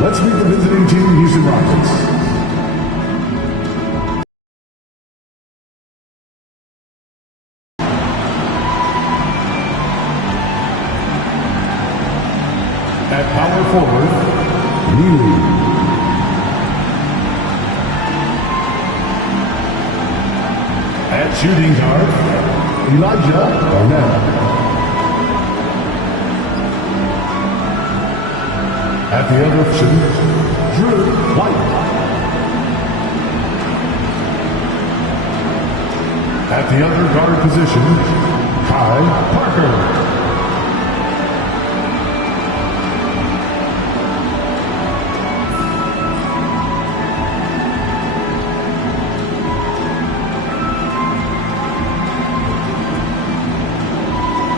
Let's meet the visiting team, Houston Rockets. At power forward, Neely. At shooting guard, Elijah Barnett. At the other option, Drew White. At the other guard position, Kai Parker.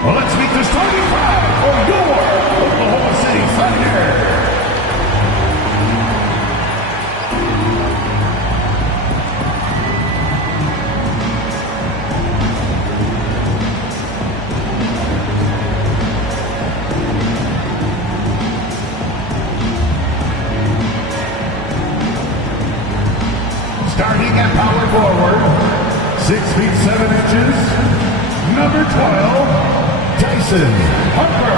Well, let's meet the starting five for your Oklahoma City Thunder. Starting at power forward, 6 feet 7 inches, number 12, Tyson Harper.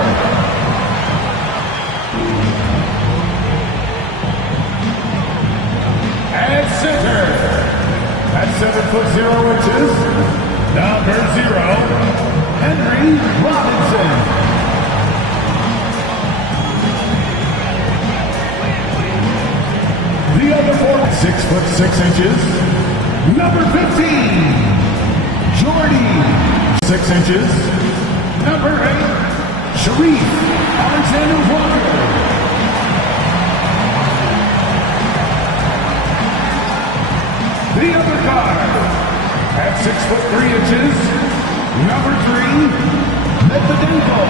At center, at 7 foot 0 inches, number 0, Henry Robinson. The other forward, 6 foot 6 inches, number 15, Jordy, 6 inches, number 8, Sharif Alexander Walker. The other guard, at 6 foot 3 inches, number 3, Medvedenko.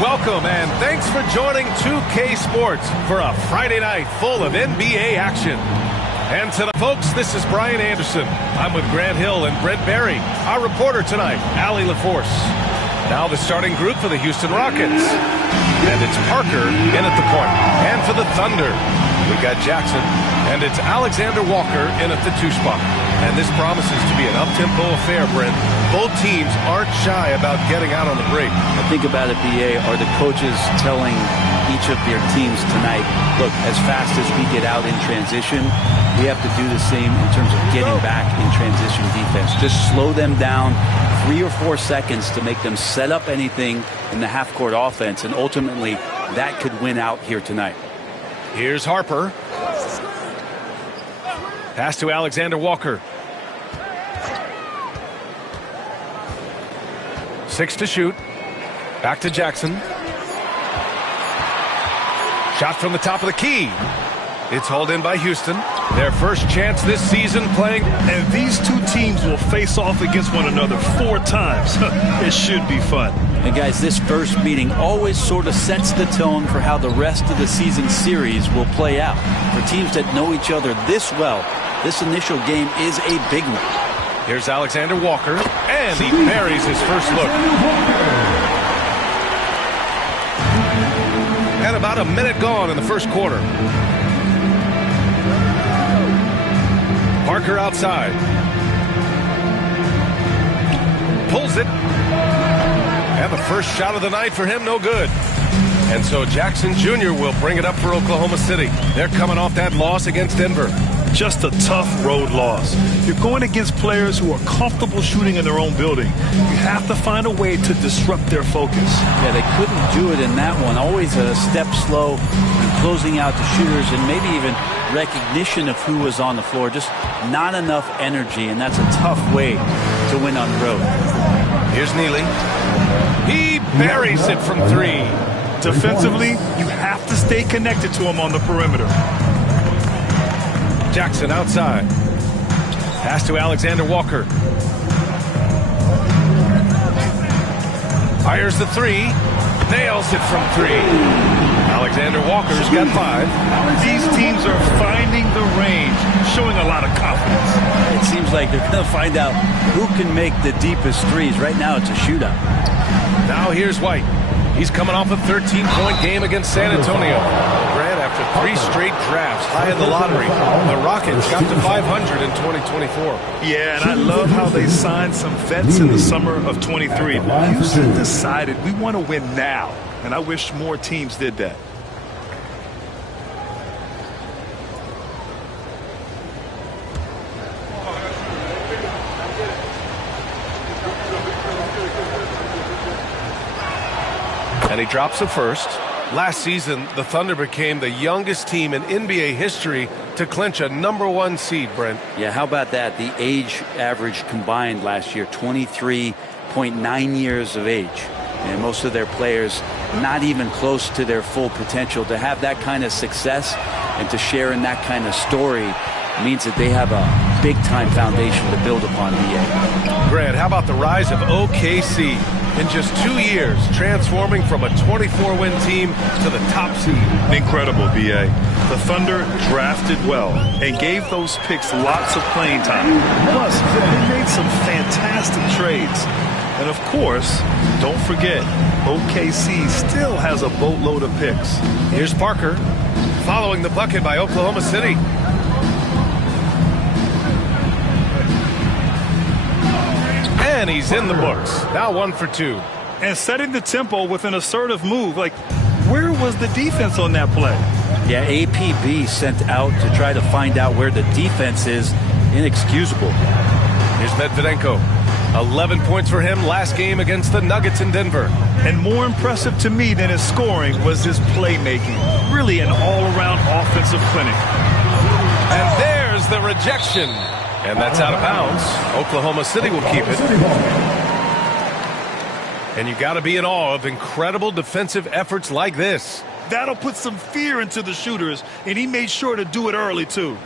Welcome and thanks for joining 2K Sports for a Friday night full of NBA action. And to the folks, this is Brian Anderson. I'm with Grant Hill and Brent Barry. Our reporter tonight, Allie LaForce. Now the starting group for the Houston Rockets. And it's Parker in at the point. And for the Thunder, we got Jackson. And it's Alexander Walker in at the 2 spot. And this promises to be an up-tempo affair, Brent. Both teams aren't shy about getting out on the break. I think about it, BA, are the coaches telling each of their teams tonight, look, as fast as we get out in transition, we have to do the same in terms of getting back in transition defense. Just slow them down 3 or 4 seconds to make them set up anything in the half-court offense, and ultimately that could win out here tonight. Here's Harper. Pass to Alexander Walker. 6 to shoot. Back to Jackson. Shot from the top of the key. It's hauled in by Houston. Their first chance this season playing. And these two teams will face off against one another 4 times. It should be fun. And guys, this first meeting always sort of sets the tone for how the rest of the season series will play out. For teams that know each other this well, this initial game is a big one. Here's Alexander Walker, and he buries his first look. And about a minute gone in the first quarter. Parker outside. Pulls it. And the first shot of the night for him, no good. And so Jackson Jr. will bring it up for Oklahoma City. They're coming off that loss against Denver. Just a tough road loss. You're going against players who are comfortable shooting in their own building. You have to find a way to disrupt their focus. Yeah, they couldn't do it in that one. Always a step slow in closing out the shooters and maybe even recognition of who was on the floor. Just not enough energy, and that's a tough way to win on the road. Here's Neely. He buries it from 3. Defensively, you have to stay connected to him on the perimeter. Jackson outside. Pass to Alexander Walker. Fires the 3. Nails it from 3. Alexander Walker's got 5. These teams are finding the range, showing a lot of confidence. It seems like they're going to find out who can make the deepest threes. Right now, it's a shootout. Now here's White. He's coming off a 13-point game against San Antonio. Grant, after 3 straight drafts high in the lottery, the Rockets got to 500 in 2024. Yeah, and I love how they signed some vets in the summer of 23. Houston decided we want to win now, and I wish more teams did that. And he drops it first. Last season, the Thunder became the youngest team in NBA history to clinch a #1 seed, Brent. Yeah, how about that? The age average combined last year, 23.9 years of age. And most of their players not even close to their full potential. To have that kind of success and to share in that kind of story means that they have a big-time foundation to build upon, B.A. Grant, how about the rise of OKC? In just 2 years, transforming from a 24-win team to the top seed. Incredible, B.A. The Thunder drafted well and gave those picks lots of playing time. Plus, they made some fantastic trades. And, of course, don't forget, OKC still has a boatload of picks. Here's Parker, following the bucket by Oklahoma City. And he's in the books. Now 1 for 2. And setting the tempo with an assertive move. Like, where was the defense on that play? Yeah, APB sent out to try to find out where the defense is. Inexcusable. Here's Medvedenko. 11 points for him last game against the Nuggets in Denver. And more impressive to me than his scoring was his playmaking. Really an all-around offensive clinic. And there's the rejection. And that's out of bounds. Oklahoma City will keep it. And you got to be in awe of incredible defensive efforts like this. That'll put some fear into the shooters, and he made sure to do it early, too.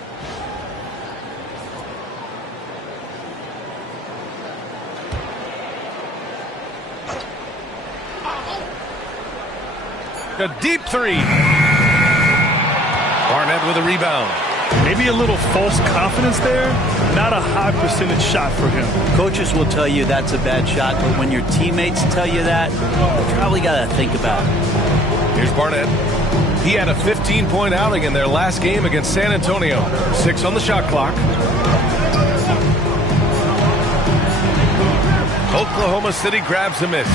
A deep 3. Barnett with a rebound. Maybe a little false confidence there. Not a high percentage shot for him. Coaches will tell you that's a bad shot, but when your teammates tell you that, you probably got to think about it. Here's Barnett. He had a 15-point outing in their last game against San Antonio. 6 on the shot clock. Oklahoma City grabs a miss.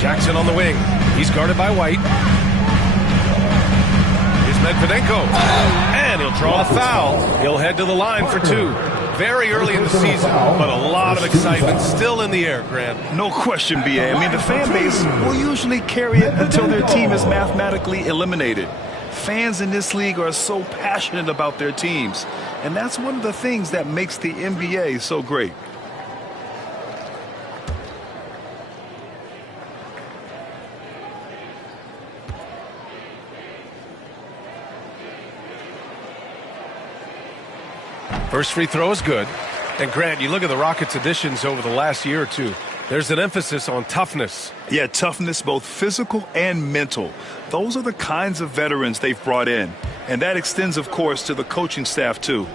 Jackson on the wing. He's guarded by White. Medvedenko, and he'll draw a foul. He'll head to the line for 2. Very early in the season, but a lot of excitement still in the air, Grant. No question, B.A. I mean, the fan base will usually carry it until their team is mathematically eliminated. Fans in this league are so passionate about their teams, and that's one of the things that makes the NBA so great. First free throw is good. And Grant, you look at the Rockets' additions over the last year or two. There's an emphasis on toughness. Yeah, toughness, both physical and mental. Those are the kinds of veterans they've brought in. And that extends, of course, to the coaching staff, too.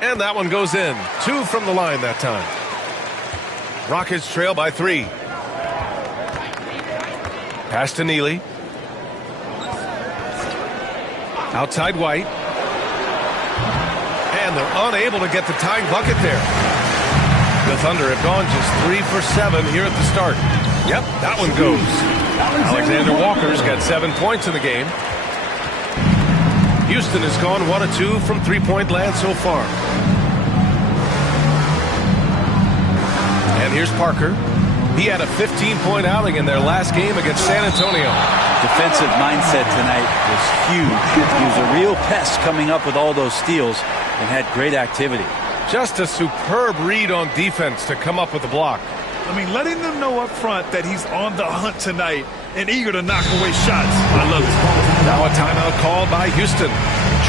And that one goes in. 2 from the line that time. Rockets trail by 3. Pass to Neely. Outside White. And they're unable to get the tying bucket there. The Thunder have gone just 3 for 7 here at the start. Yep, that one goes. Alexander Walker's got 7 points in the game. Houston has gone 1 of 2 from three-point land so far. And here's Parker. He had a 15-point outing in their last game against San Antonio. Defensive mindset tonight was huge. He was a real pest coming up with all those steals and had great activity. Just a superb read on defense to come up with the block. I mean, letting them know up front that he's on the hunt tonight and eager to knock away shots. I love it. Now a timeout called by Houston.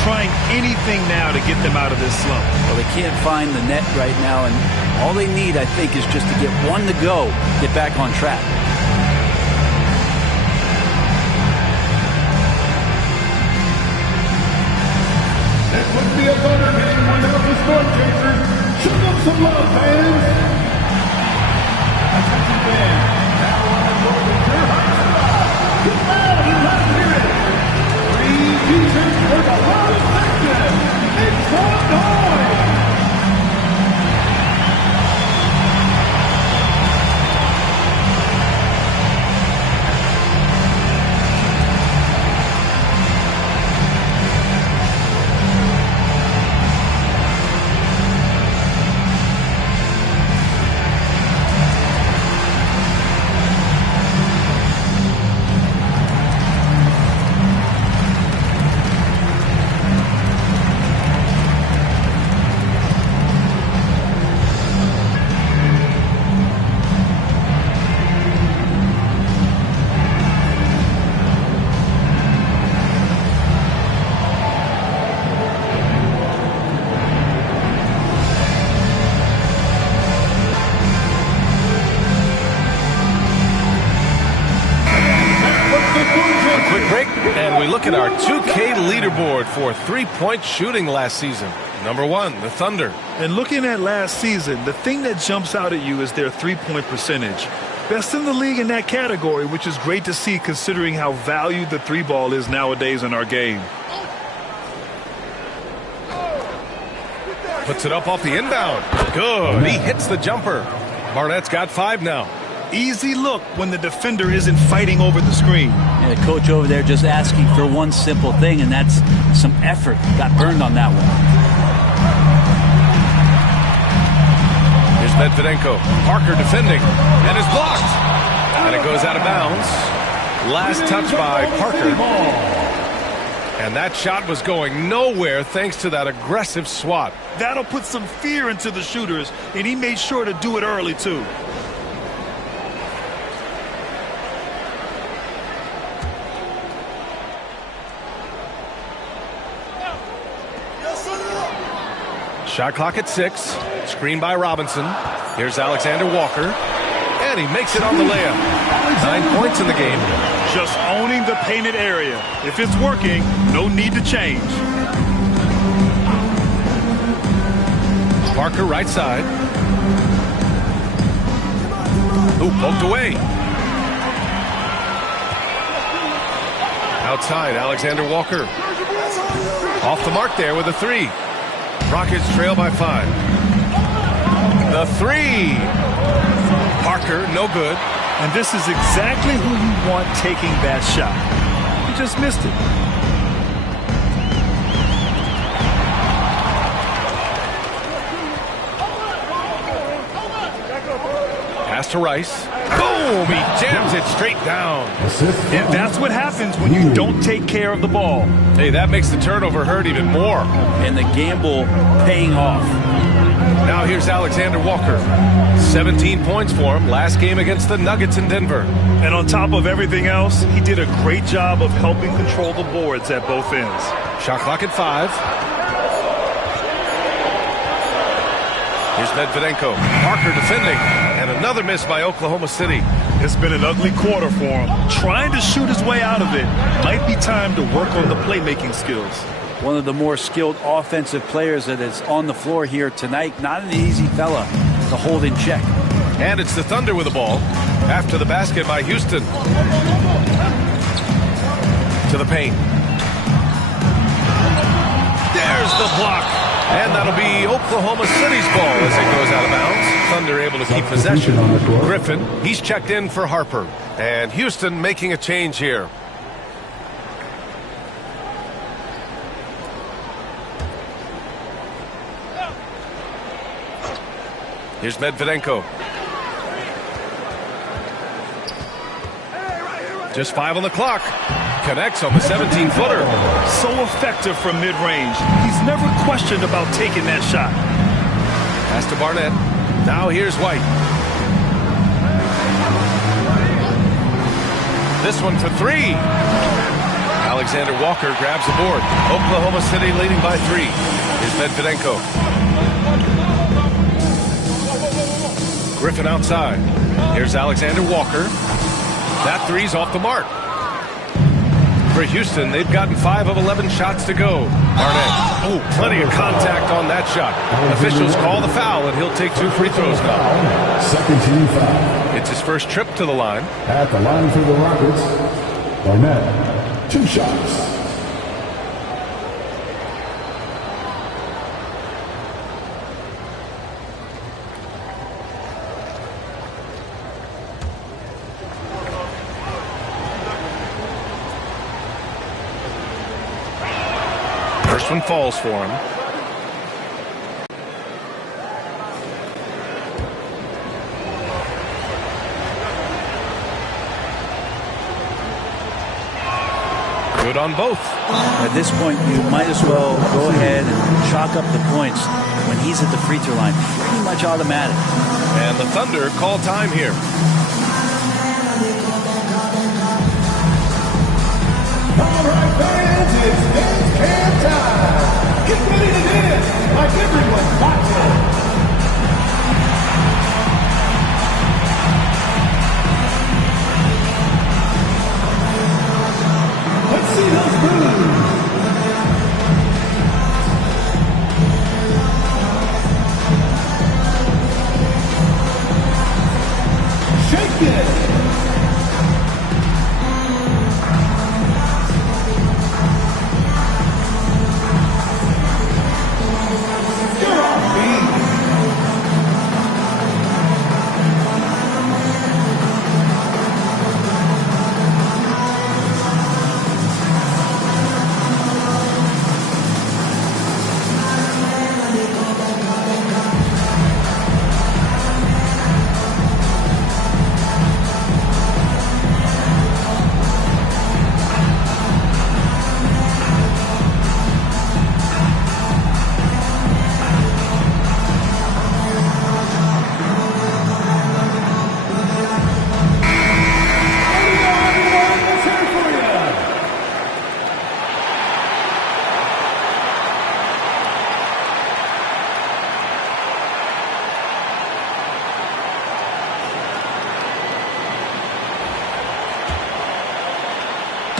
trying anything now to get them out of this slump. Well, they can't find the net right now, and all they need, I think, is just to get one to go, get back on track. It would be a better game without the Storm Chasers. Show them some love, fans. Attention fans, now on board with your hearts alive. Get loud and let's hear it. Three teachers for the love section. It's on noise. And we look at our 2K leaderboard for three-point shooting last season. Number 1, the Thunder. And looking at last season, the thing that jumps out at you is their three-point percentage. Best in the league in that category, which is great to see considering how valued the three ball is nowadays in our game. Puts it up off the inbound. Good. He hits the jumper. Barnett's got 5 now. Easy look when the defender isn't fighting over the screen. And the coach over there just asking for one simple thing, and that's some effort. Got burned on that one. Here's Medvedenko. Parker defending, and is blocked. And it goes out of bounds. Last touch by Parker. And that shot was going nowhere thanks to that aggressive swat. That'll put some fear into the shooters, and he made sure to do it early, too. Shot clock at 6. Screen by Robinson. Here's Alexander Walker. And he makes it on the layup. 9 points in the game. Just owning the painted area. If it's working, no need to change. Parker right side. Ooh, poked away. Outside, Alexander Walker. Off the mark there with a 3. Rockets trail by 5. The 3. Parker, no good. And this is exactly who you want taking that shot. He just missed it. Pass to Rice. Boom! He jams it straight down. And that's what happens when you don't take care of the ball. Hey, that makes the turnover hurt even more. And the gamble paying off. Now here's Alexander Walker. 17 points for him last game against the Nuggets in Denver. And on top of everything else, he did a great job of helping control the boards at both ends. Shot clock at 5. Here's Medvedenko. Parker defending. And another miss by Oklahoma City. It's been an ugly quarter for him. Trying to shoot his way out of it. Might be time to work on the playmaking skills. One of the more skilled offensive players that is on the floor here tonight. Not an easy fella to hold in check. And it's the Thunder with the ball. After the basket by Houston. To the paint. There's the block. And that'll be Oklahoma City's ball as it goes out of bounds. Thunder able to keep possession. Griffin, he's checked in for Harper. And Houston making a change here. Here's Medvedenko. Just 5 on the clock. Connects on the 17-footer. So effective from mid-range. He's never questioned about taking that shot. Pass to Barnett. Now here's White. This one for 3. Alexander Walker grabs the board. Oklahoma City leading by 3. Here's Medvedenko. Griffin outside. Here's Alexander Walker. That three's off the mark. For Houston, they've gotten 5 of 11 shots to go. Barnett. Oh, plenty of contact on that shot. Officials call the foul, and he'll take 2 free throws now. Second team foul. It's his first trip to the line. At the line for the Rockets, Barnett, 2 shots. First one falls for him. Good on both. At this point, you might as well go ahead and chalk up the points when he's at the free throw line. Pretty much automatic. And the Thunder call time here. All right, fans, it's dance cam time. Get ready to dance like everyone's watching. Let's see those moves. Shake it.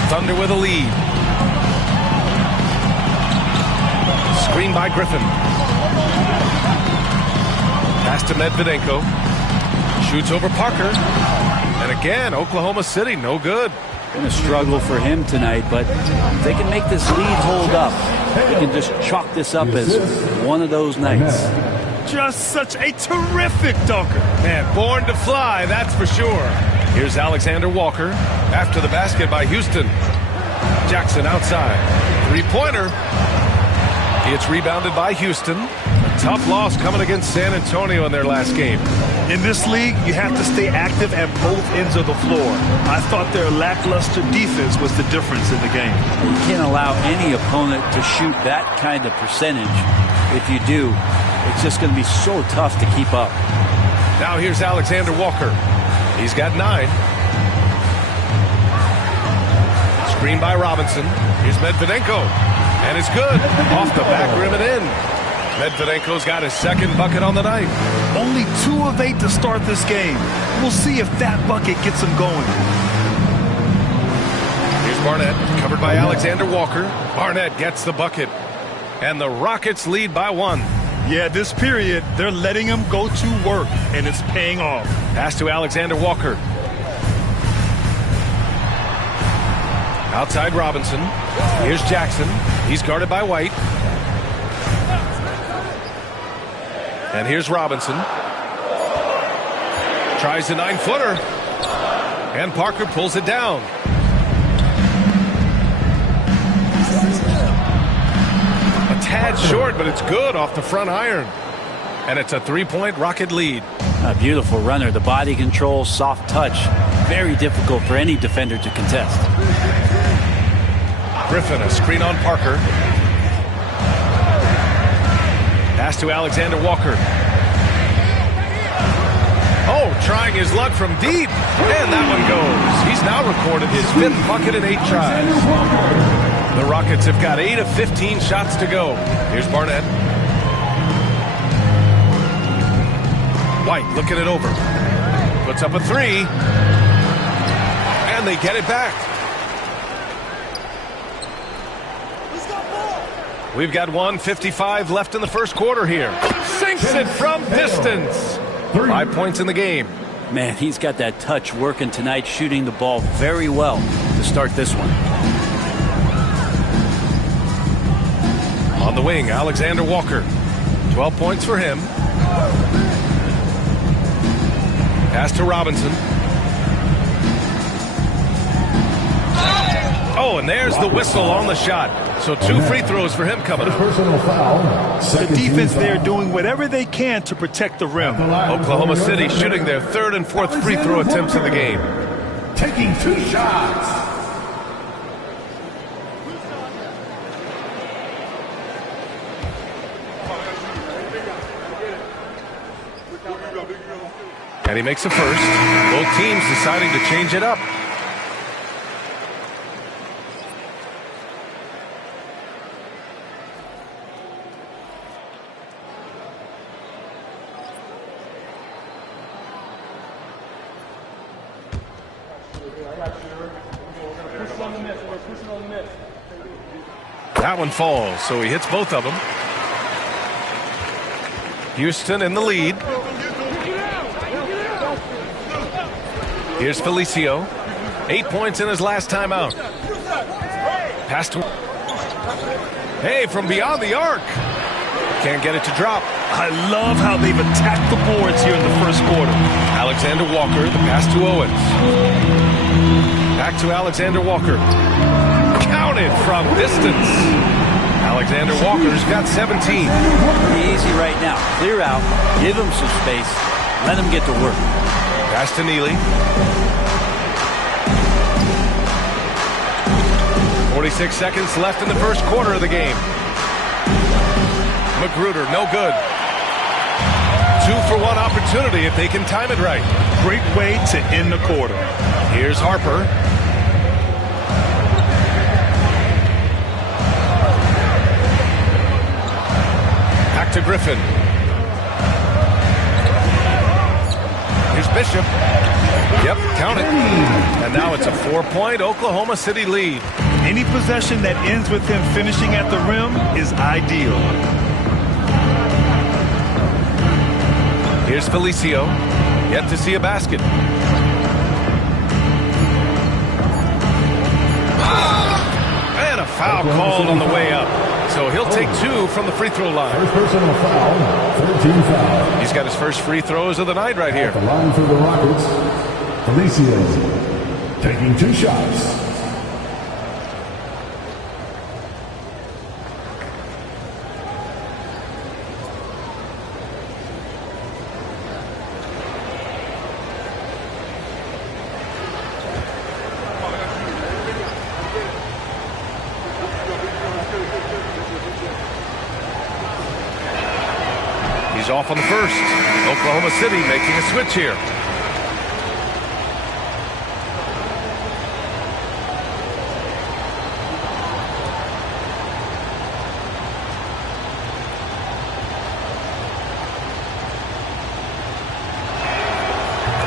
Thunder with a lead. Screen by Griffin. Pass to Medvedenko. Shoots over Parker. And again, Oklahoma City, no good. Going to struggle for him tonight, but if they can make this lead hold up, they can just chalk this up as one of those nights. Just such a terrific dunker. Man, born to fly, that's for sure. Here's Alexander Walker after the basket by Houston. Jackson outside. Three-pointer. It's rebounded by Houston. A tough loss coming against San Antonio in their last game. In this league, you have to stay active at both ends of the floor. I thought their lackluster defense was the difference in the game. You can't allow any opponent to shoot that kind of percentage. If you do, it's just going to be so tough to keep up. Now here's Alexander Walker. He's got 9. Screen by Robinson. Here's Medvedenko. And it's good. Off the back rim and in. Medvedenko's got his second bucket on the night. Only 2 of 8 to start this game. We'll see if that bucket gets him going. Here's Barnett, covered by Alexander Walker. Barnett gets the bucket. And the Rockets lead by 1. Yeah, this period, they're letting him go to work, and it's paying off. Pass to Alexander Walker. Outside Robinson. Here's Jackson. He's guarded by White. And here's Robinson. Tries the 9-footer. And Parker pulls it down. A tad short, but it's good off the front iron. And it's a 3-point Rocket lead. A beautiful runner. The body control, soft touch. Very difficult for any defender to contest. Griffin, a screen on Parker. Pass to Alexander Walker. Oh, trying his luck from deep. And that one goes. He He's now recorded his 5th bucket in 8 tries. The Rockets have got 8 of 15 shots to go. Here's Barnett. White looking it over. Puts up a 3. And they get it back. We've got 1:55 left in the first quarter here. Sinks it from distance. 5 points in the game. Man, he's got that touch working tonight, shooting the ball very well to start this one. On the wing, Alexander Walker. 12 points for him. Pass to Robinson. Oh, and there's the whistle on the shot. So 2 free throws for him coming up. Personal foul. The defense there doing whatever they can to protect the rim. Oklahoma City shooting their 3rd and 4th free throw attempts of the game. Taking 2 shots. And he makes a first. Both teams deciding to change it up. That one falls, so he hits both of them. Houston in the lead. Here's Felicio. 8 points in his last time out. Pass to... Hey, from beyond the arc. Can't get it to drop. I love how they've attacked the boards here in the first quarter. Alexander Walker, the pass to Owens. Back to Alexander Walker. Counted from distance. Alexander Walker's got 17. Easy right now. Clear out. Give him some space. Let him get to work. Pass to Neely. 46 seconds left in the first quarter of the game. Magruder, no good. 2-for-1 opportunity if they can time it right. Great way to end the quarter. Here's Harper. Back to Griffin. Here's Bishop. Yep, count it. And now it's a 4-point Oklahoma City lead. Any possession that ends with him finishing at the rim is ideal. Here's Felicio. Yet to see a basket. And a foul called on the way up. So he'll take 2 from the free throw line. First personal foul. 13 foul. He's got his first free throws of the night right here. The line for the Rockets. Felicio taking 2 shots. He's off on the first. Oklahoma City making a switch here.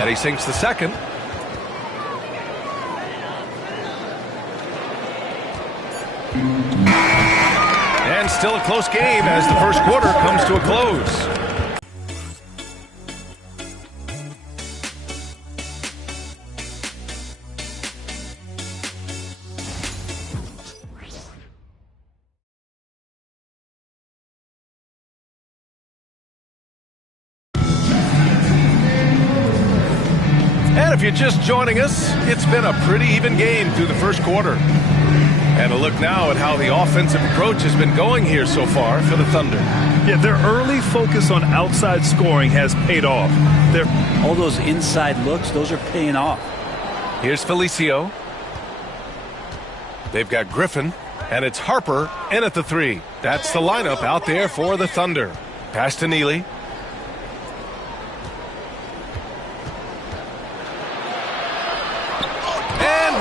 And he sinks the second. And still a close game as the first quarter comes to a close. And if you're just joining us, it's been a pretty even game through the first quarter. And a look now at how the offensive approach has been going here so far for the Thunder. Yeah, their early focus on outside scoring has paid off. All those inside looks, those are paying off. Here's Felicio. They've got Griffin, and it's Harper in at the 3. That's the lineup out there for the Thunder. Pass to Neely.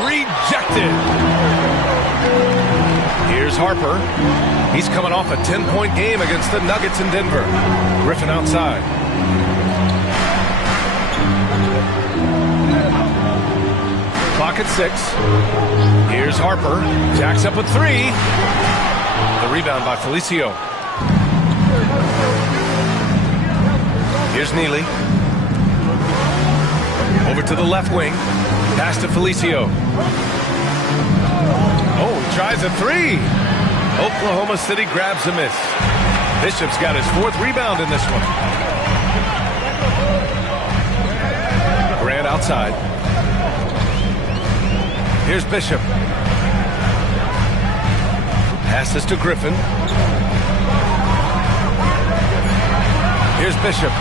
rejected. Here's Harper. He's coming off a 10-point game against the Nuggets in Denver. Griffin outside. Clock at 6. Here's Harper. Jacks up a 3. The rebound by Felicio. Here's Neely. Over to the left wing. Pass to Felicio. Oh, he tries a 3. Oklahoma City grabs a miss. Bishop's got his 4th rebound in this one. Grant outside. Here's Bishop. Passes to Griffin. Here's Bishop.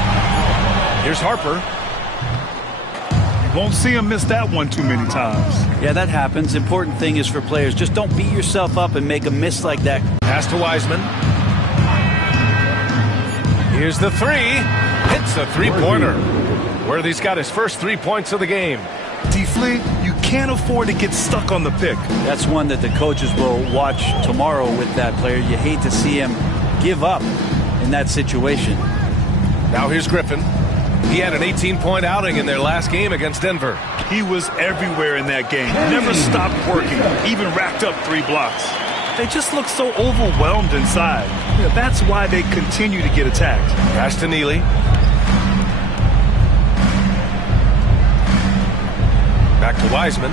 Here's Harper. Won't see him miss that one too many times. Yeah, that happens. Important thing is for players, just don't beat yourself up and make a miss like that. Pass to Wiseman. Here's the 3. Hits a 3-pointer. Worthy's got his first 3 points of the game. Deflate, you can't afford to get stuck on the pick. That's one that the coaches will watch tomorrow with that player. You hate to see him give up in that situation. Now here's Griffin. He had an 18-point outing in their last game against Denver. He was everywhere in that game. Never stopped working. Even racked up 3 blocks. They just look so overwhelmed inside. That's why they continue to get attacked. Pass to Neely. Back to Wiseman.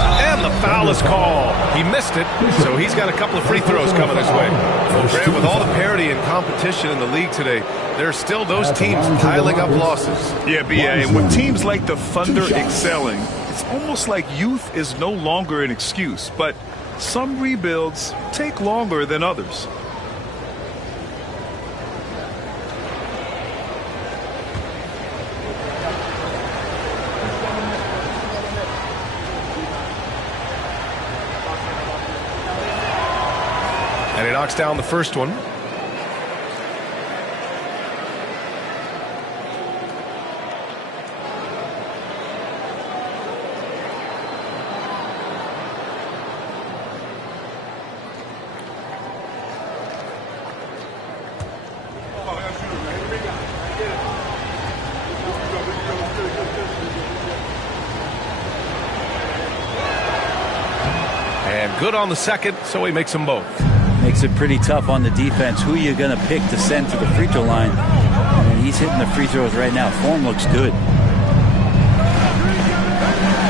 And the foul is called. He missed it, so he's got a couple of free throws coming his way. Well, Grant, with all the parity and competition in the league today, there are still those teams piling up losses. Yeah, B.A., and with teams like the Thunder excelling, it's almost like youth is no longer an excuse. But some rebuilds take longer than others. And he knocks down the first one. And good on the second, so he makes them both. Makes it pretty tough on the defense. Who are you going to pick to send to the free throw line? And he's hitting the free throws right now. Form looks good.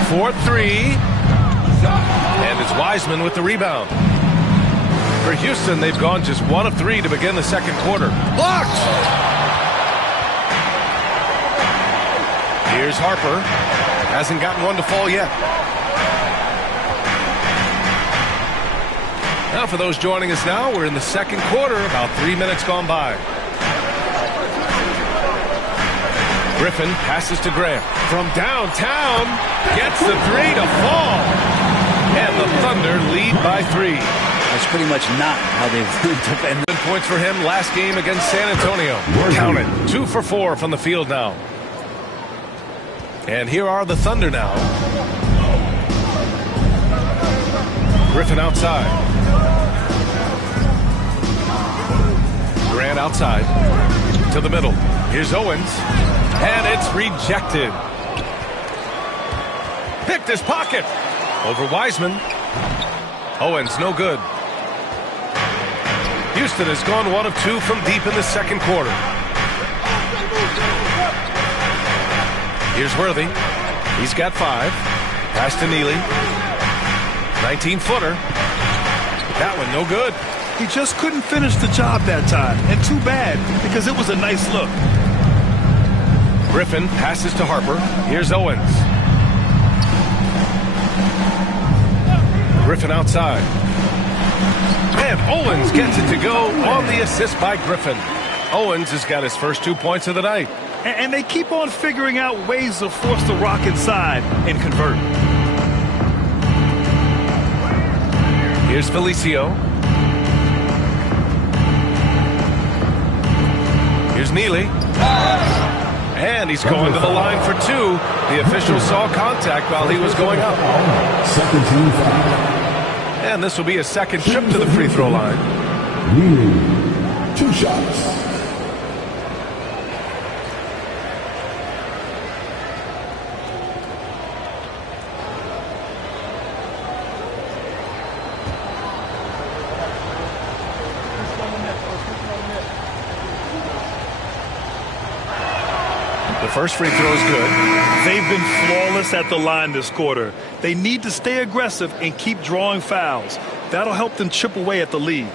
4-3. And it's Wiseman with the rebound. For Houston, they've gone just 1 of 3 to begin the second quarter. Blocked! Here's Harper. Hasn't gotten one to fall yet. Now for those joining us now, we're in the second quarter, about 3 minutes gone by. Griffin passes to Grant. From downtown, gets the 3 to fall. And the Thunder lead by 3. That's pretty much not how they've defended. Good points for him last game against San Antonio. Count it, 2 for 4 from the field now. And here are the Thunder now. Griffin outside. Grant outside to the middle. Here's Owens, and it's rejected. Picked his pocket over Wiseman. Owens no good. Houston has gone 1 of 2 from deep in the second quarter. Here's Worthy. He's got 5. Pass to Neely. 19-footer. That one no good. He just couldn't finish the job that time. And too bad, because it was a nice look. Griffin passes to Harper. Here's Owens. Griffin outside. And Owens gets it to go on the assist by Griffin. Owens has got his first 2 points of the night. And they keep on figuring out ways to force the rock inside and convert. Here's Felicio. Here's Neely. And he's going to the line for two. The official saw contact while he was going up. Second team foul. And this will be a second trip to the free throw line. Neely, 2 shots. The first free throw is good. They've been flawless at the line this quarter. They need to stay aggressive and keep drawing fouls. That'll help them chip away at the lead.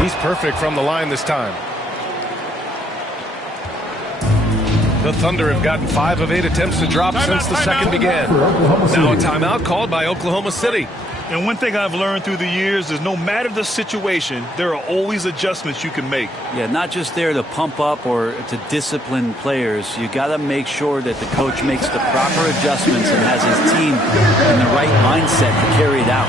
He's perfect from the line this time. The Thunder have gotten 5 of 8 attempts to drop since the second began. Now a timeout called by Oklahoma City. And one thing I've learned through the years is no matter the situation, there are always adjustments you can make. Yeah, not just there to pump up or to discipline players. You got to make sure that the coach makes the proper adjustments and has his team in the right mindset to carry it out.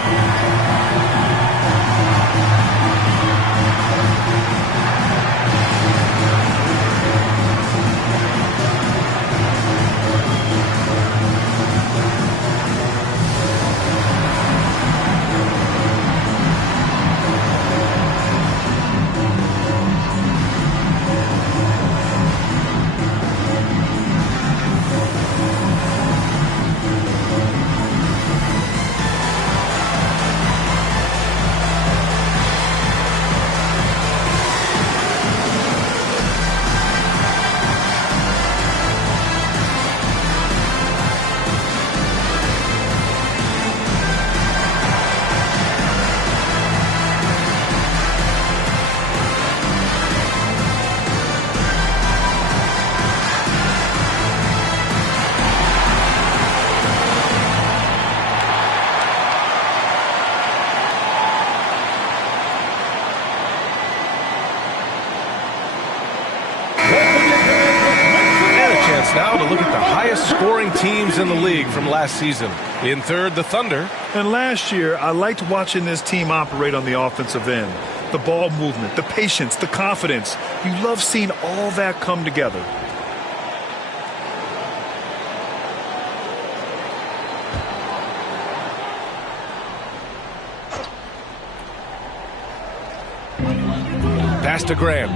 Now to look at the highest scoring teams in the league from last season. In third, the Thunder. And last year, I liked watching this team operate on the offensive end. The ball movement, the patience, the confidence. You love seeing all that come together. Pass to Graham.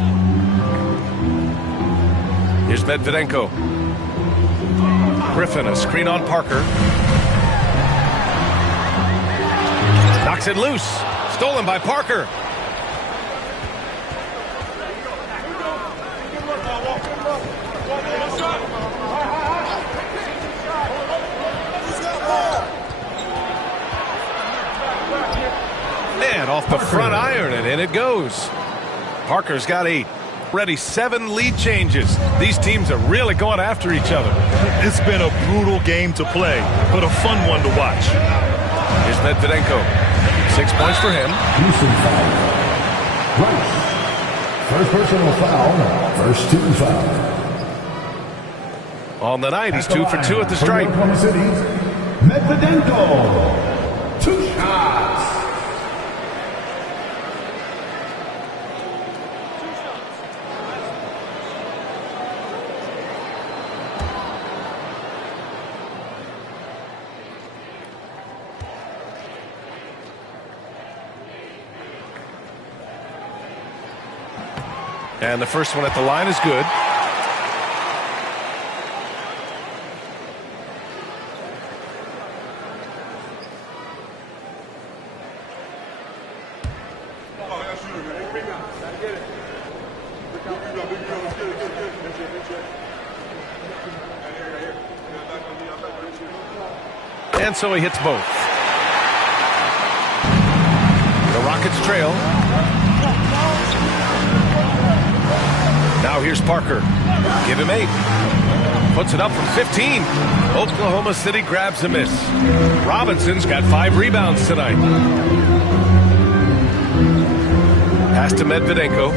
Here's Medvedenko. Griffin, a screen on Parker. Knocks it loose. Stolen by Parker. And off the front iron, and in it goes. Parker's got 8. Already 7 lead changes. These teams are really going after each other. It's been a brutal game to play, but a fun one to watch. Here's Medvedenko. 6 points for him. Houston foul. Rice. First personal foul. First team foul. On the night, he's 2 for 2 at the stripe. Oklahoma City, Medvedenko. 2 shots. And the first one at the line is good. And so he hits both. The Rockets trail. Now here's Parker. Give him 8. Puts it up from 15. Oklahoma City grabs a miss. Robinson's got 5 rebounds tonight. Pass to Medvedenko.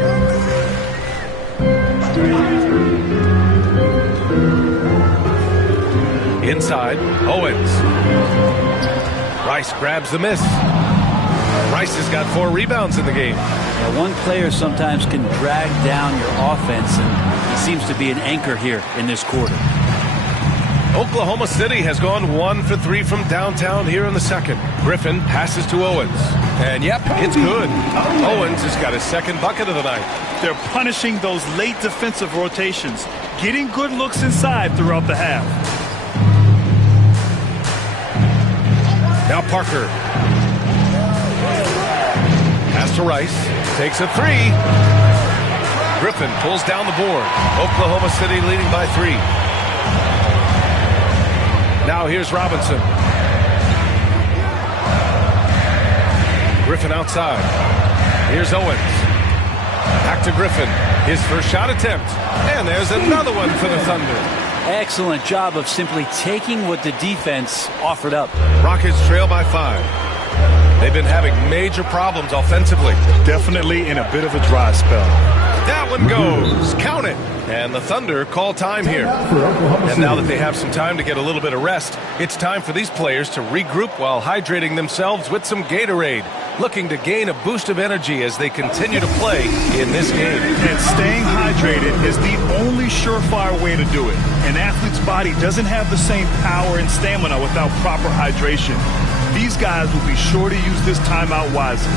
Inside, Owens. Rice grabs the miss. Rice has got 4 rebounds in the game. Now, one player sometimes can drag down your offense, and he seems to be an anchor here in this quarter. Oklahoma City has gone 1 for 3 from downtown here in the second. Griffin passes to Owens. And yep, it's good. Owens has got his second bucket of the night. They're punishing those late defensive rotations, getting good looks inside throughout the half. Now Parker. Pass to Rice. Takes a 3. Griffin pulls down the board. Oklahoma City leading by 3. Now here's Robinson. Griffin outside. Here's Owens. Back to Griffin. His first shot attempt. And there's another one for the Thunder. Excellent job of simply taking what the defense offered up. Rockets trail by 5. They've been having major problems offensively. Definitely in a bit of a dry spell. That one goes. Count it. And the Thunder call time here. And now that they have some time to get a little bit of rest, it's time for these players to regroup while hydrating themselves with some Gatorade, looking to gain a boost of energy as they continue to play in this game. And staying hydrated is the only surefire way to do it. An athlete's body doesn't have the same power and stamina without proper hydration. These guys will be sure to use this timeout wisely.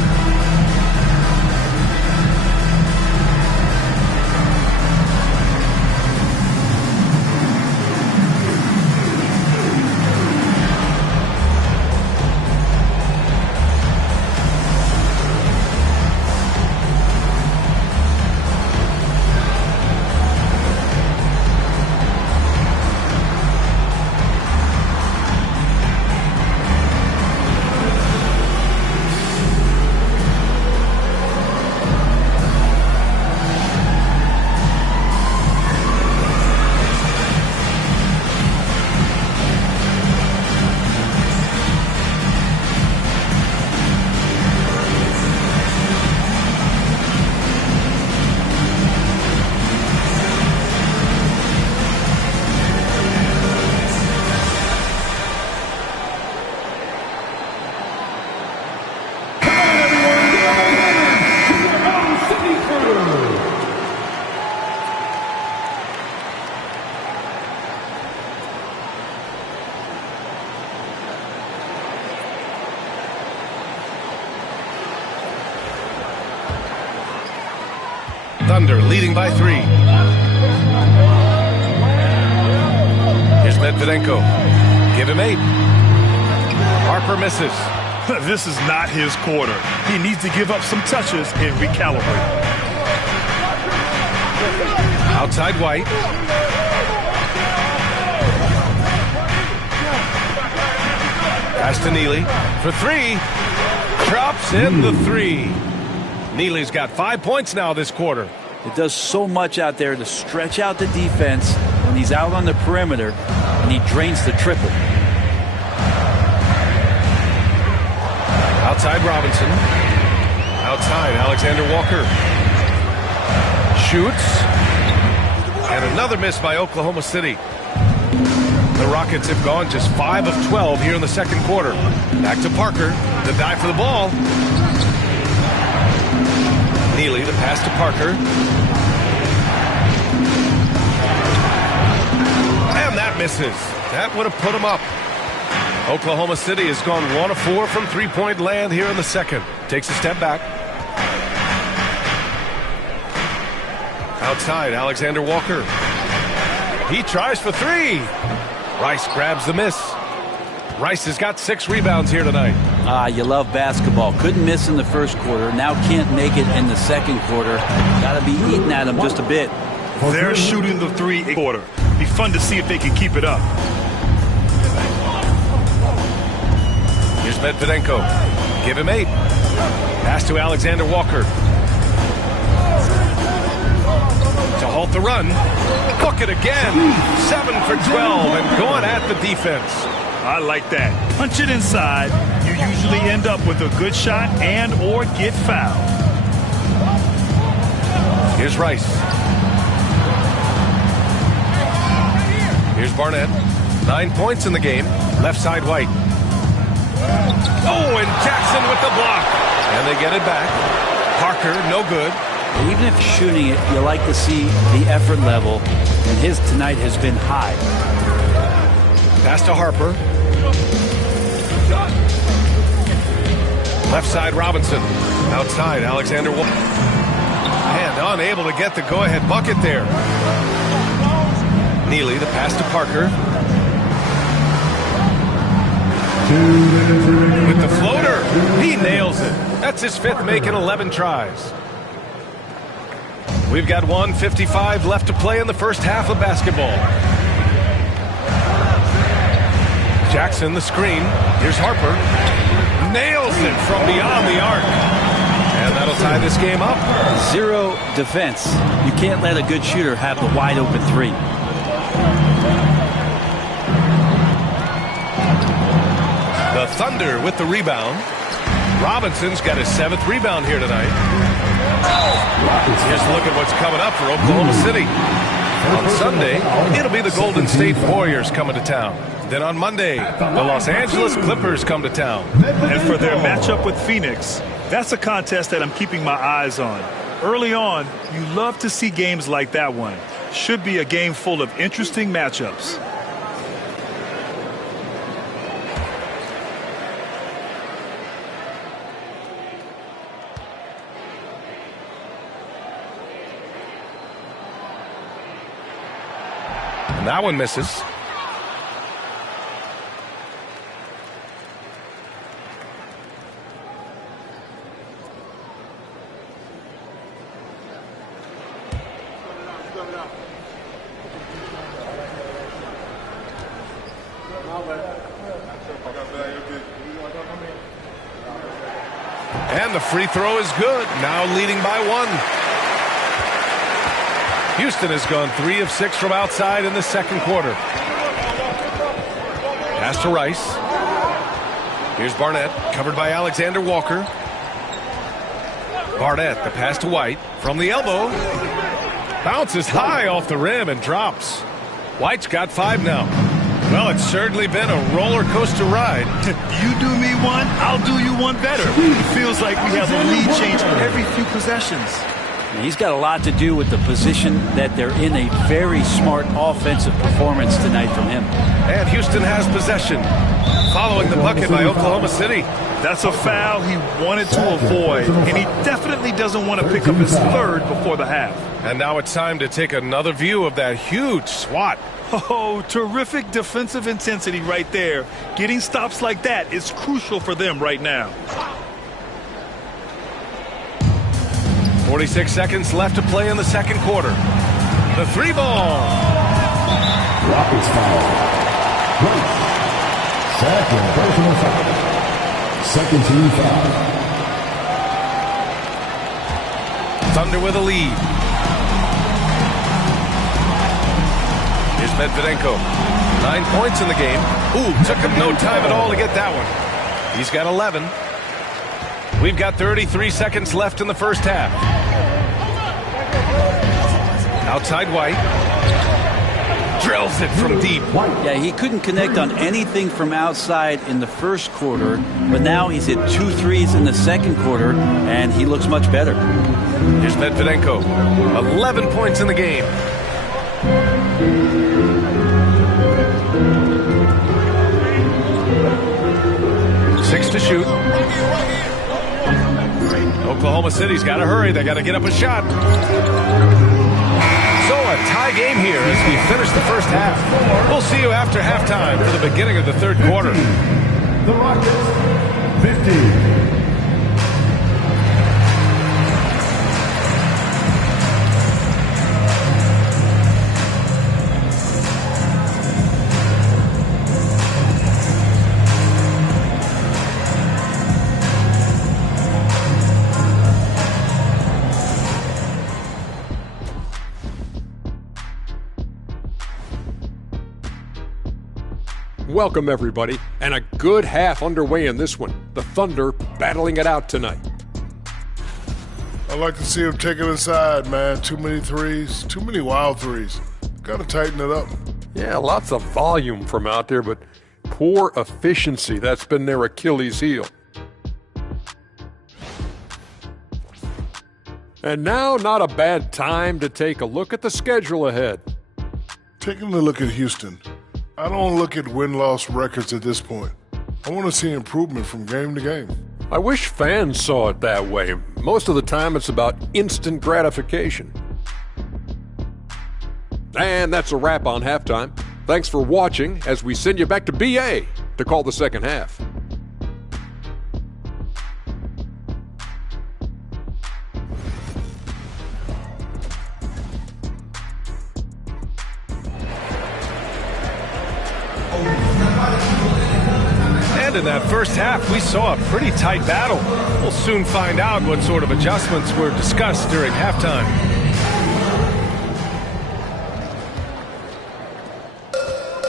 Thunder leading by 3. Here's Medvedenko. Give him 8. Harper misses. This is not his quarter. He needs to give up some touches and recalibrate. Outside White. Pass to Neely for 3. Drops in the 3. Neely's got 5 points now this quarter. It does so much out there to stretch out the defense when he's out on the perimeter, and he drains the triple. Outside Robinson. Outside Alexander Walker. Shoots. And another miss by Oklahoma City. The Rockets have gone just 5 of 12 here in the second quarter. Back to Parker. The dive for the ball. Neely, the pass to Parker. And that misses. That would have put him up. Oklahoma City has gone 1 of 4 from three-point land here in the second. Takes a step back. Outside, Alexander Walker. He tries for 3. Rice grabs the miss. Rice has got 6 rebounds here tonight. You love basketball. Couldn't miss in the first quarter. Now can't make it in the second quarter. Got to be eating at him just a bit. They're shooting the 3 quarter. Be fun to see if they can keep it up. Here's Medvedenko. Give him 8. Pass to Alexander Walker. To halt the run. Book it again. 7 for 12 and going at the defense. I like that. Punch it inside. You usually end up with a good shot and or get fouled. Here's Rice. Here's Barnett. 9 points in the game. Left side, White. Oh, and Jackson with the block. And they get it back. Parker, no good. Even if shooting it, you like to see the effort level, and his tonight has been high. Pass to Harper. Left side, Robinson. Outside, Alexander Walker. And unable to get the go-ahead bucket there. Neely, the pass to Parker. With the floater, he nails it. That's his 5th make in 11 tries. We've got 1:55 left to play in the first half of basketball. Jackson, the screen. Here's Harper. Nails it from beyond the arc. And that'll tie this game up. 0 defense. You can't let a good shooter have the wide open 3. The Thunder with the rebound. Robinson's got his 7th rebound here tonight. Here's a look at what's coming up for Oklahoma City. On Sunday, it'll be the Golden State Warriors coming to town. Then on Monday, the Los Angeles Clippers come to town. And for their matchup with Phoenix, that's a contest that I'm keeping my eyes on. Early on, you love to see games like that one. Should be a game full of interesting matchups. And that one misses. And the free throw is good. Now leading by 1. Houston has gone 3 of 6 from outside in the second quarter. Pass to Rice. Here's Barnett, covered by Alexander Walker. Barnett, the pass to White. From the elbow. Bounces high off the rim and drops. White's got 5 now. Well, it's certainly been a roller coaster ride. You do me one, I'll do you one better. It feels like we have a lead change every few possessions. He's got a lot to do with the position that they're in. A very smart offensive performance tonight from him. And Houston has possession, following the bucket by Oklahoma City. That's a foul he wanted to avoid, and he definitely doesn't want to pick up his 3rd before the half. And now it's time to take another view of that huge swat. Oh, terrific defensive intensity right there. Getting stops like that is crucial for them right now. 46 seconds left to play in the second quarter. The 3 ball. Rockets foul. Right. Second personal foul. Second team foul. Thunder with a lead. Here's Medvedenko. 9 points in the game. Ooh, took him no time at all to get that one. He's got 11. We've got 33 seconds left in the first half. Outside White. Drills it from deep. Yeah, he couldn't connect on anything from outside in the first quarter, but now he's hit 2 threes in the second quarter, and he looks much better. Here's Medvedenko. 11 points in the game. Six to shoot. Oklahoma City's got to hurry. They got to get up a shot. So a tie game here as we finish the first half. We'll see you after halftime for the beginning of the third quarter. The Rockets, 50. Welcome, everybody, and a good half underway in this one. The Thunder battling it out tonight. I like to see him take it inside, man. Too many threes, too many wild threes. Got to tighten it up. Yeah, lots of volume from out there, but poor efficiency. That's been their Achilles heel. And now, not a bad time to take a look at the schedule ahead. Taking a look at Houston, I don't look at win-loss records at this point. I want to see improvement from game to game. I wish fans saw it that way. Most of the time, it's about instant gratification. And that's a wrap on halftime. Thanks for watching as we send you back to BA to call the second half. And in that first half, we saw a pretty tight battle. We'll soon find out what sort of adjustments were discussed during halftime.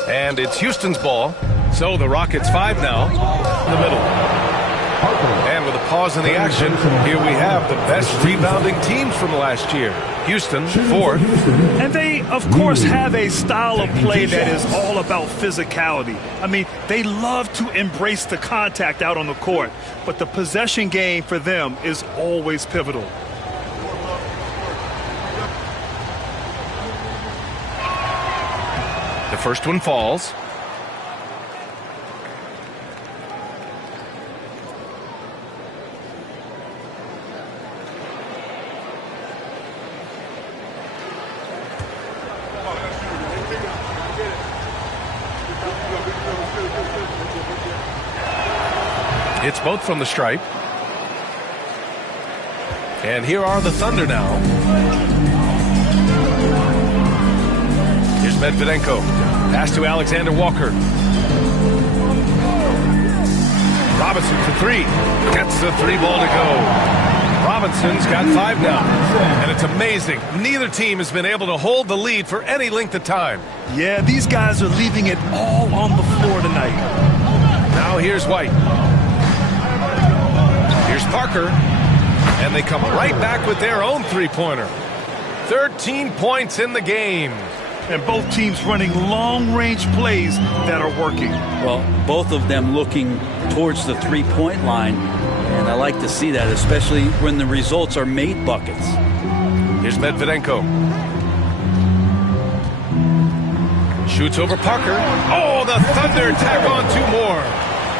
And it's Houston's ball. So the Rockets 5 now in the middle. And with a pause in the action, here we have the best rebounding teams from last year. Houston, 4th. And they, of course, have a style of play that is all about physicality. I mean, they love to embrace the contact out on the court, but the possession game for them is always pivotal. The first one falls. It's both from the stripe. And here are the Thunder now. Here's Medvedenko. Pass to Alexander Walker. Robinson for 3. Gets the 3 ball to go. Robinson's got 5 now. And it's amazing. Neither team has been able to hold the lead for any length of time. Yeah, these guys are leaving it all on the floor tonight. Now here's White. Here's Parker. And they come right back with their own three-pointer. 13 points in the game. And both teams running long-range plays that are working. Well, both of them looking towards the three-point line. And I like to see that, especially when the results are made buckets. Here's Medvedenko. Shoots over Parker. Oh, the Thunder tack on 2 more.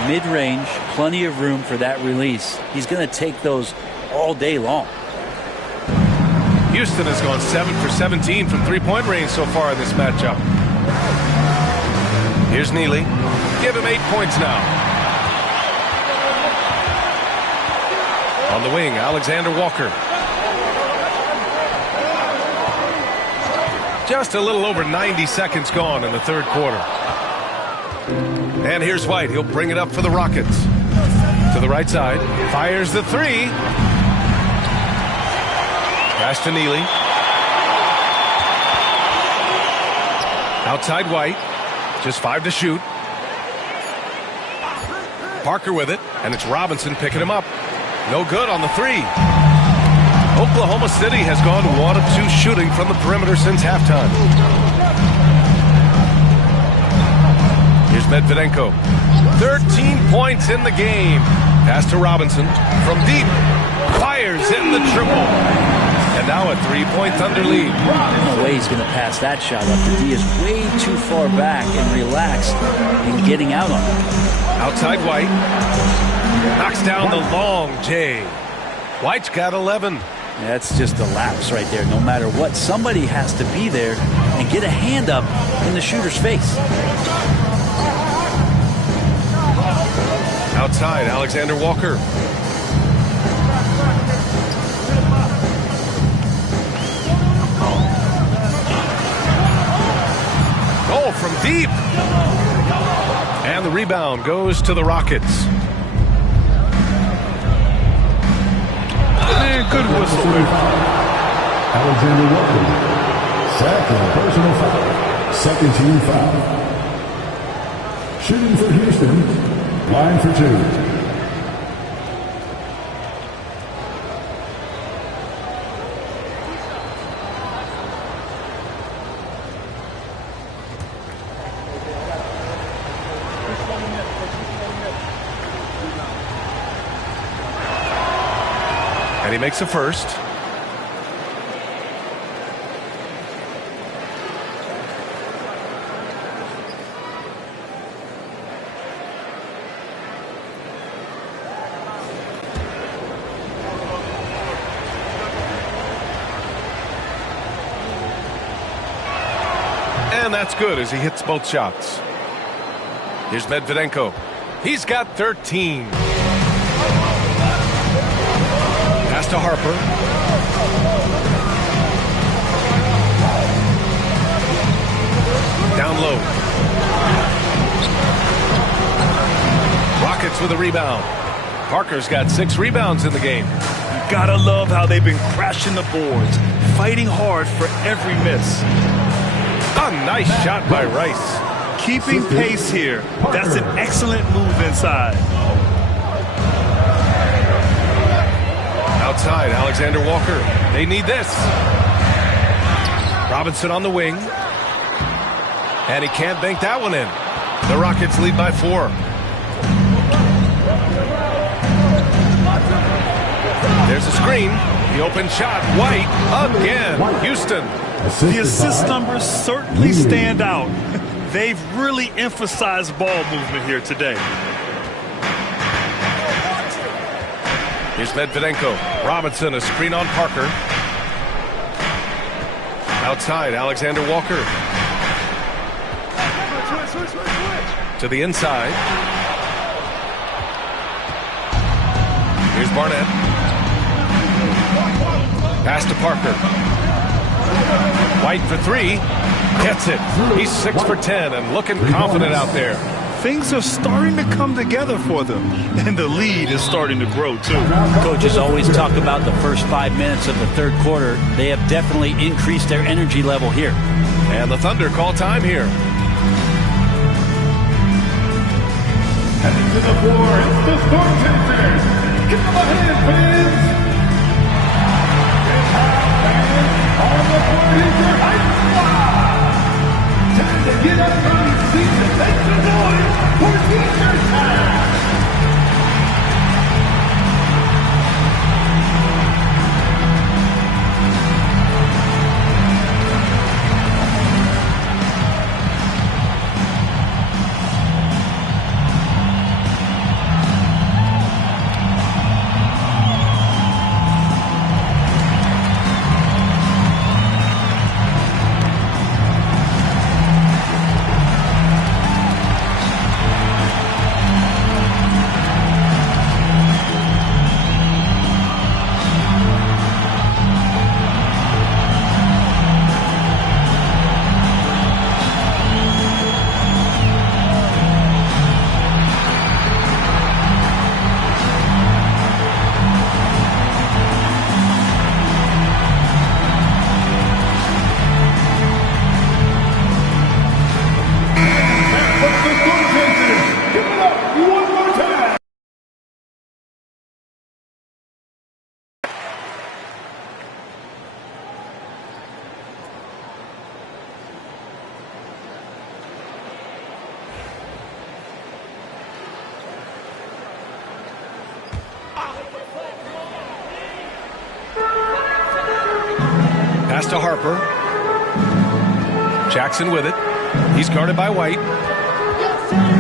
Mid-range, plenty of room for that release. He's going to take those all day long. Houston has gone 7 for 17 from three-point range so far in this matchup. Here's Neely. Give him 8 points now. On the wing, Alexander Walker. Just a little over 90 seconds gone in the third quarter. And here's White. He'll bring it up for the Rockets. To the right side. Fires the 3. Pass to Neely. Outside White. Just 5 to shoot. Parker with it. And it's Robinson picking him up. No good on the 3. Oklahoma City has gone 1 of 2 shooting from the perimeter since halftime. Here's Medvedenko. 13 points in the game. Pass to Robinson. From deep. Fires in the triple. And now a 3-point Thunder lead. No way he's going to pass that shot up. The D is way too far back and relaxed in getting out on it. Outside White. Knocks down the long J. White's got 11. That's just a lapse right there. No matter what, somebody has to be there and get a hand up in the shooter's face. Outside, Alexander Walker. Oh, from deep. And the rebound goes to the Rockets. Good whistle. Alexander Walker. Second personal foul. Second team foul. Shooting for Houston. Line for 2. And he makes a first. And that's good as he hits both shots. Here's Medvedenko. He's got 13. Pass to Harper. Down low. Rockets with a rebound. Parker's got 6 rebounds in the game. You gotta love how they've been crashing the boards, fighting hard for every miss. A nice shot by Rice. Keeping pace here. That's an excellent move inside. Outside, Alexander Walker. They need this. Robinson on the wing. And he can't bank that one in. The Rockets lead by 4. There's a screen. The open shot. White again. Houston. The assist numbers certainly stand out. They've really emphasized ball movement here today. Here's Medvedenko. Robinson, a screen on Parker. Outside, Alexander Walker. To the inside. Here's Barnett. Pass to Parker. White for 3. Gets it. He's 6 for 10 and looking confident out there. Things are starting to come together for them, and the lead is starting to grow, too. Coaches always talk about the first 5 minutes of the third quarter. They have definitely increased their energy level here. And the Thunder call time here. Heading to the floor, it's the Storm Chasers. Give them a hand, fans. And fans on the court is your hype squad. Time to get up from your seats and make some noise for T-shirt time. Pass to Harper. Jackson with it. He's guarded by White.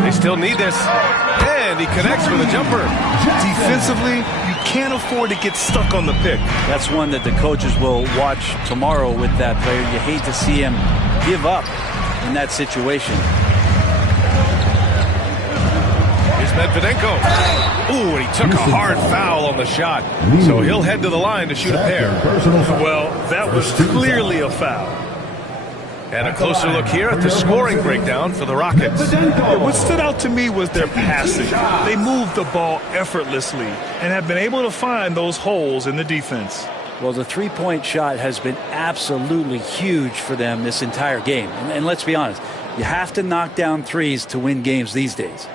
They still need this. And he connects with a jumper. Defensively, you can't afford to get stuck on the pick. That's one that the coaches will watch tomorrow with that player. You hate to see him give up in that situation. Here's Medvedenko. Ooh, and he took a hard foul on the shot. So he'll head to the line to shoot a pair. Well, that was clearly a foul. And a closer look here at the scoring breakdown for the Rockets. What stood out to me was their passing. They moved the ball effortlessly and have been able to find those holes in the defense. Well, the three-point shot has been absolutely huge for them this entire game. And let's be honest, you have to knock down threes to win games these days.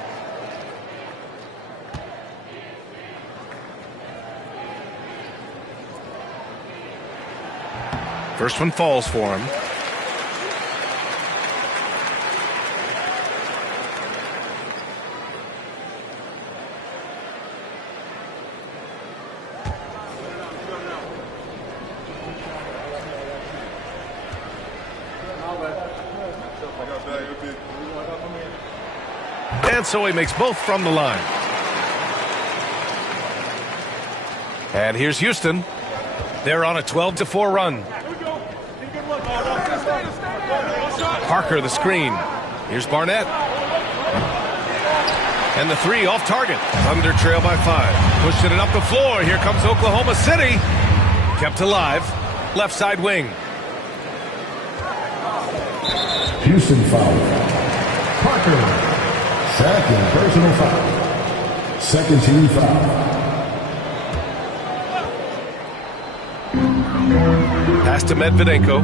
First one falls for him. And so he makes both from the line. And here's Houston. They're on a 12-4 run. Parker the screen. Here's Barnett. And the three off target. Thunder trail by 5. Pushing it up the floor. Here comes Oklahoma City. Kept alive. Left side wing. Houston foul. Parker. Second personal foul. Second team foul. Pass to Medvedenko.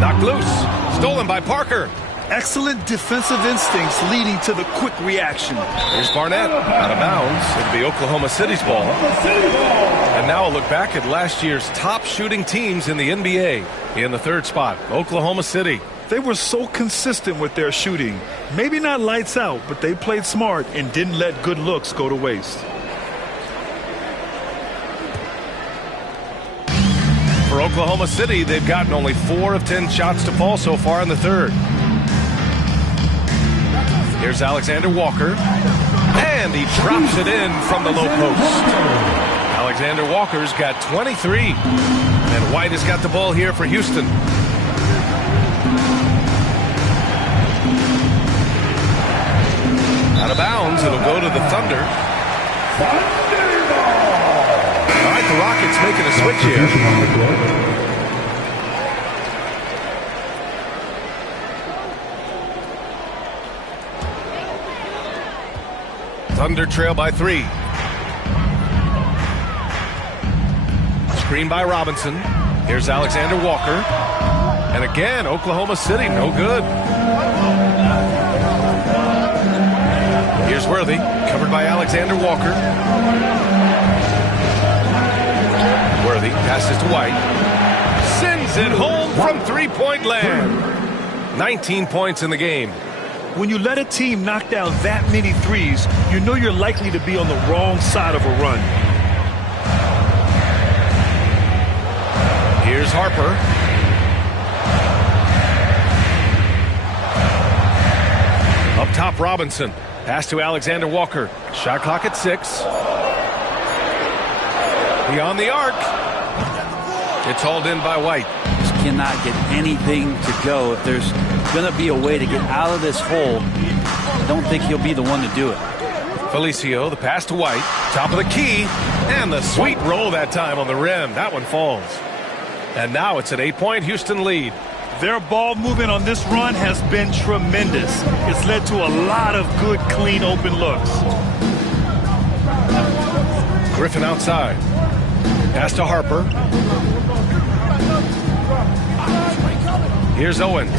Knocked loose. Stolen by Parker. Excellent defensive instincts leading to the quick reaction. Here's Barnett. Out of bounds. It'll be Oklahoma City's ball. And now a look back at last year's top shooting teams in the NBA. In the third spot, Oklahoma City. They were so consistent with their shooting. Maybe not lights out, but they played smart and didn't let good looks go to waste. For Oklahoma City, they've gotten only 4 of 10 shots to fall so far in the third. Here's Alexander Walker. And he drops it in from the low post. Alexander Walker's got 23. And White has got the ball here for Houston. Out of bounds, it'll go to the Thunder. All right, the Rockets making a switch here. Thunder trail by 3. Screen by Robinson. Here's Alexander Walker. And again, Oklahoma City, no good. Here's Worthy, covered by Alexander Walker. Worthy passes to White. Sends it home from three-point land. 19 points in the game. When you let a team knock down that many threes, you know you're likely to be on the wrong side of a run. Here's Harper. Up top, Robinson. Pass to Alexander Walker. Shot clock at 6. Beyond the arc. It's hauled in by White. Just cannot get anything to go. If there's going to be a way to get out of this hole, I don't think he'll be the one to do it. Felicio, the pass to White. Top of the key. And the sweet roll that time on the rim. That one falls. And now it's an 8-point Houston lead. Their ball movement on this run has been tremendous. It's led to a lot of good, clean, open looks. Griffin outside. Pass to Harper. Here's Owens.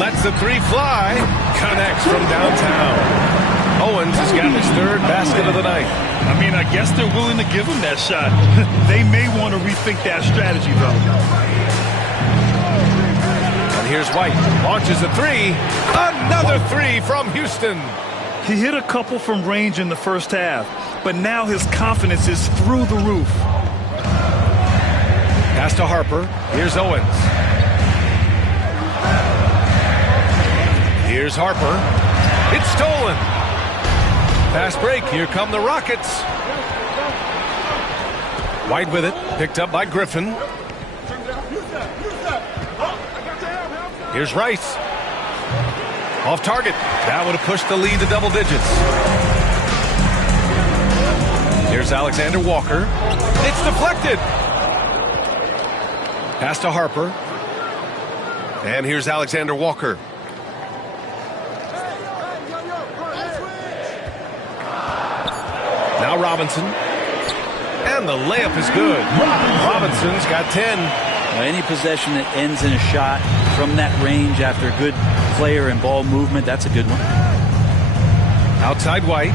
Lets the three fly. Connects from downtown. Owens has got his third basket of the night. I mean, I guess they're willing to give him that shot. They may want to rethink that strategy, though. And here's White. Launches a 3. Another 3 from Houston. He hit a couple from range in the first half, but now his confidence is through the roof. Pass to Harper. Here's Owens. Here's Harper. It's stolen. Fast break. Here come the Rockets. White with it. Picked up by Griffin. Here's Rice. Off target. That would have pushed the lead to double digits. Here's Alexander Walker. It's deflected. Pass to Harper. And here's Alexander Walker. Now Robinson. And the layup is good. Robinson's got 10. Any possession that ends in a shot from that range after a good player and ball movement, that's a good one. Outside White.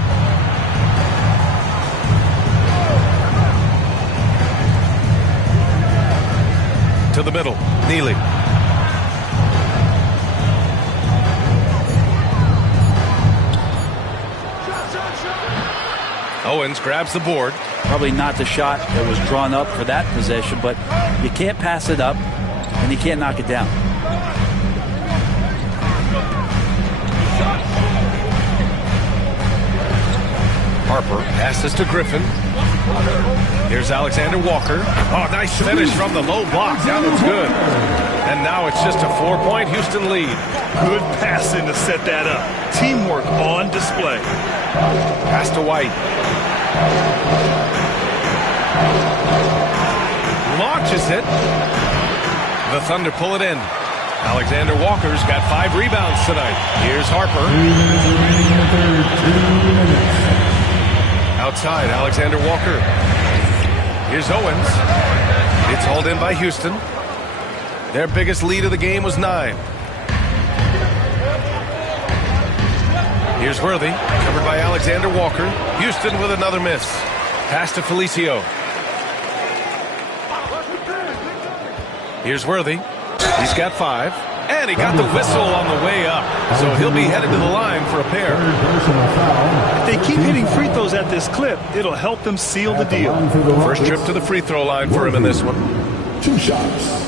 To the middle. Neely. Owens grabs the board. Probably not the shot that was drawn up for that possession, but you can't pass it up and you can't knock it down. Harper passes to Griffin. Here's Alexander Walker. Oh, nice finish from the low block. That was good. And now it's just a 4-point Houston lead. Good passing to set that up. Teamwork on display. Pass to White. Launches it. The Thunder pull it in. Alexander Walker's got 5 rebounds tonight. Here's Harper. Outside, Alexander Walker. Here's Owens. It's hauled in by Houston. Their biggest lead of the game was 9. Here's Worthy, covered by Alexander Walker. Houston with another miss. Pass to Felicio. Here's Worthy. He's got 5. And he got the whistle on the way up. So he'll be headed to the line for a pair. If they keep hitting free throws at this clip, it'll help them seal the deal. First trip to the free throw line for him in this one. 2 shots.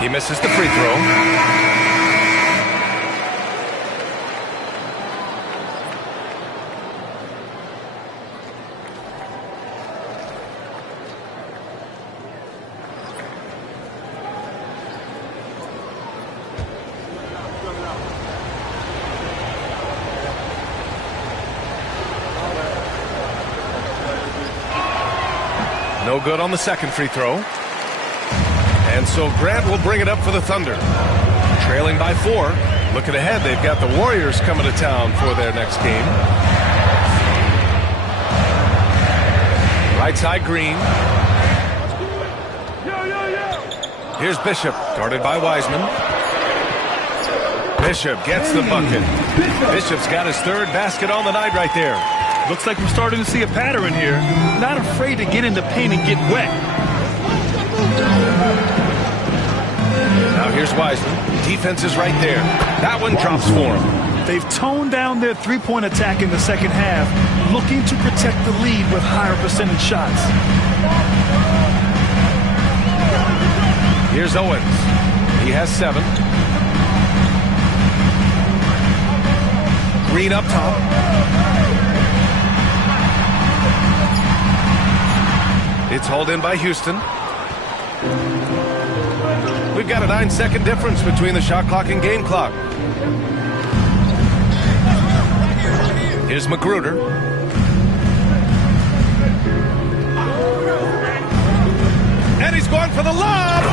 He misses the free throw. No good on the second free throw. And so Grant will bring it up for the Thunder. Trailing by 4. Looking ahead, they've got the Warriors coming to town for their next game. Right side, Green. Here's Bishop, guarded by Wiseman. Bishop gets the bucket. Bishop's got his 3rd basket on the night right there. Looks like we're starting to see a pattern here. Not afraid to get in the paint and get wet. Now here's Wiseman. Defense is right there. That one drops for him. They've toned down their three-point attack in the second half, looking to protect the lead with higher percentage shots. Here's Owens. He has 7. Green up top. It's hauled in by Houston. We've got a 9-second difference between the shot clock and game clock. Here's Magruder. And he's going for the lob.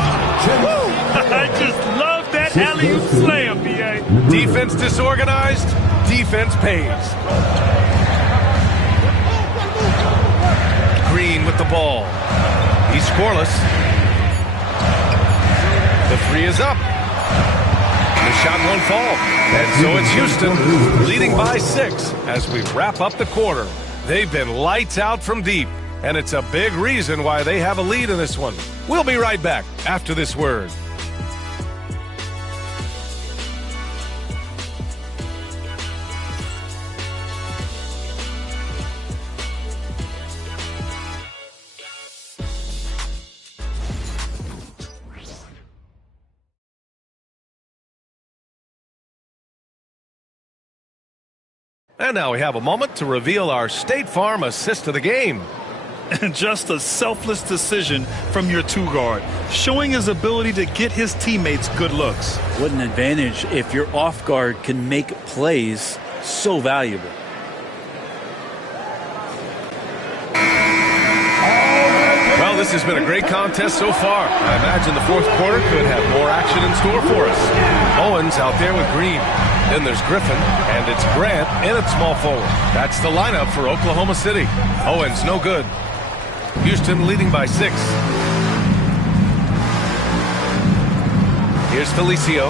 I just love that alley-oop slam, B.A. Defense disorganized. Defense pays. Green with the ball. He's scoreless. The 3 is up. The shot won't fall. And so it's Houston leading by 6 as we wrap up the quarter. They've been lights out from deep, and it's a big reason why they have a lead in this one. We'll be right back after this word. And now we have a moment to reveal our State Farm assist of the game. Just a selfless decision from your 2-guard, showing his ability to get his teammates good looks. What an advantage if your off guard can make plays so valuable. Well, this has been a great contest so far. I imagine the 4th quarter could have more action in store for us. Owens out there with Green. Then there's Griffin, and it's Grant in at small forward. That's the lineup for Oklahoma City. Owens, no good. Houston leading by 6. Here's Felicio.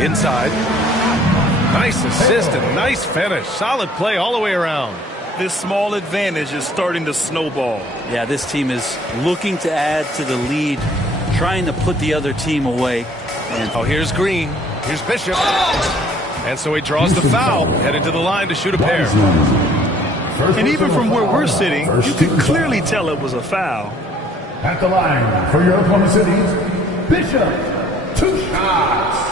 Inside. Nice assist and nice finish. Solid play all the way around. This small advantage is starting to snowball. Yeah, this team is looking to add to the lead, trying to put the other team away. And here's Green. Here's Bishop. And so he draws the foul, headed to the line to shoot a pair. And even from where we're sitting, you can clearly tell it was a foul. At the line for your Oklahoma City, Bishop. 2 shots.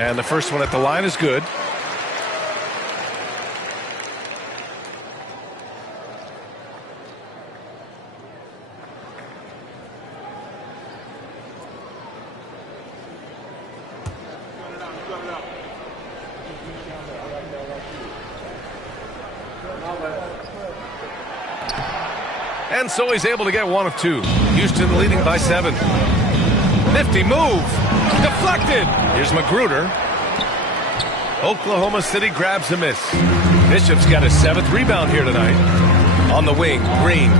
And the first one at the line is good. And so he's able to get 1 of 2. Houston leading by 7. Nifty move. Deflected. Here's Magruder. Oklahoma City grabs a miss. Bishop's got his 7th rebound here tonight. On the wing, Green.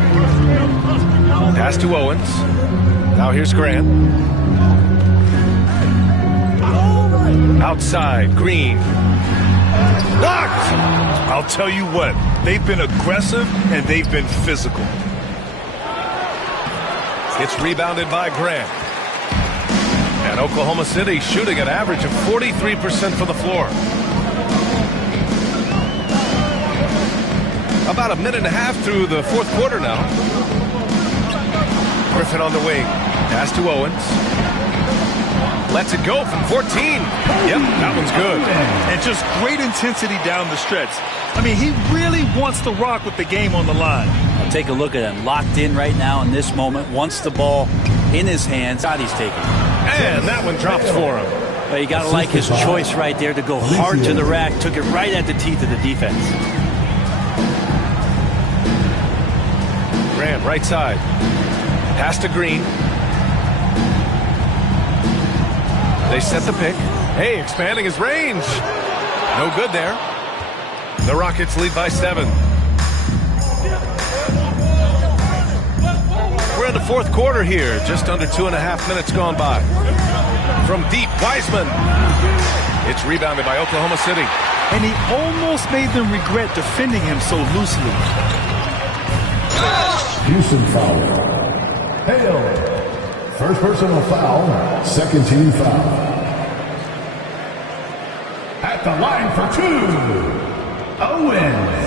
Pass to Owens. Now here's Grant. Outside, Green. Blocked! I'll tell you what, they've been aggressive and they've been physical. It's rebounded by Grant. And Oklahoma City shooting an average of 43% from the floor. About a minute and a half through the 4th quarter now. Griffin on the wing. Pass to Owens. Lets it go from 14. Yep, that one's good. And just great intensity down the stretch. I mean, he really wants to rock with the game on the line. I'll take a look at him. Locked in right now in this moment. Wants the ball in his hands. He's taking. And that one drops for him. Well, you got to like his choice right there to go hard to the rack. Took it right at the teeth of the defense. Grant, right side. Pass to Green. They set the pick. Hey, expanding his range. No good there. The Rockets lead by 7. We're in the 4th quarter here. Just under 2.5 minutes gone by. From deep, Wiseman. It's rebounded by Oklahoma City. And he almost made them regret defending him so loosely. Houston foul. Hale. First personal foul. 2nd team foul. At the line for 2. Owens.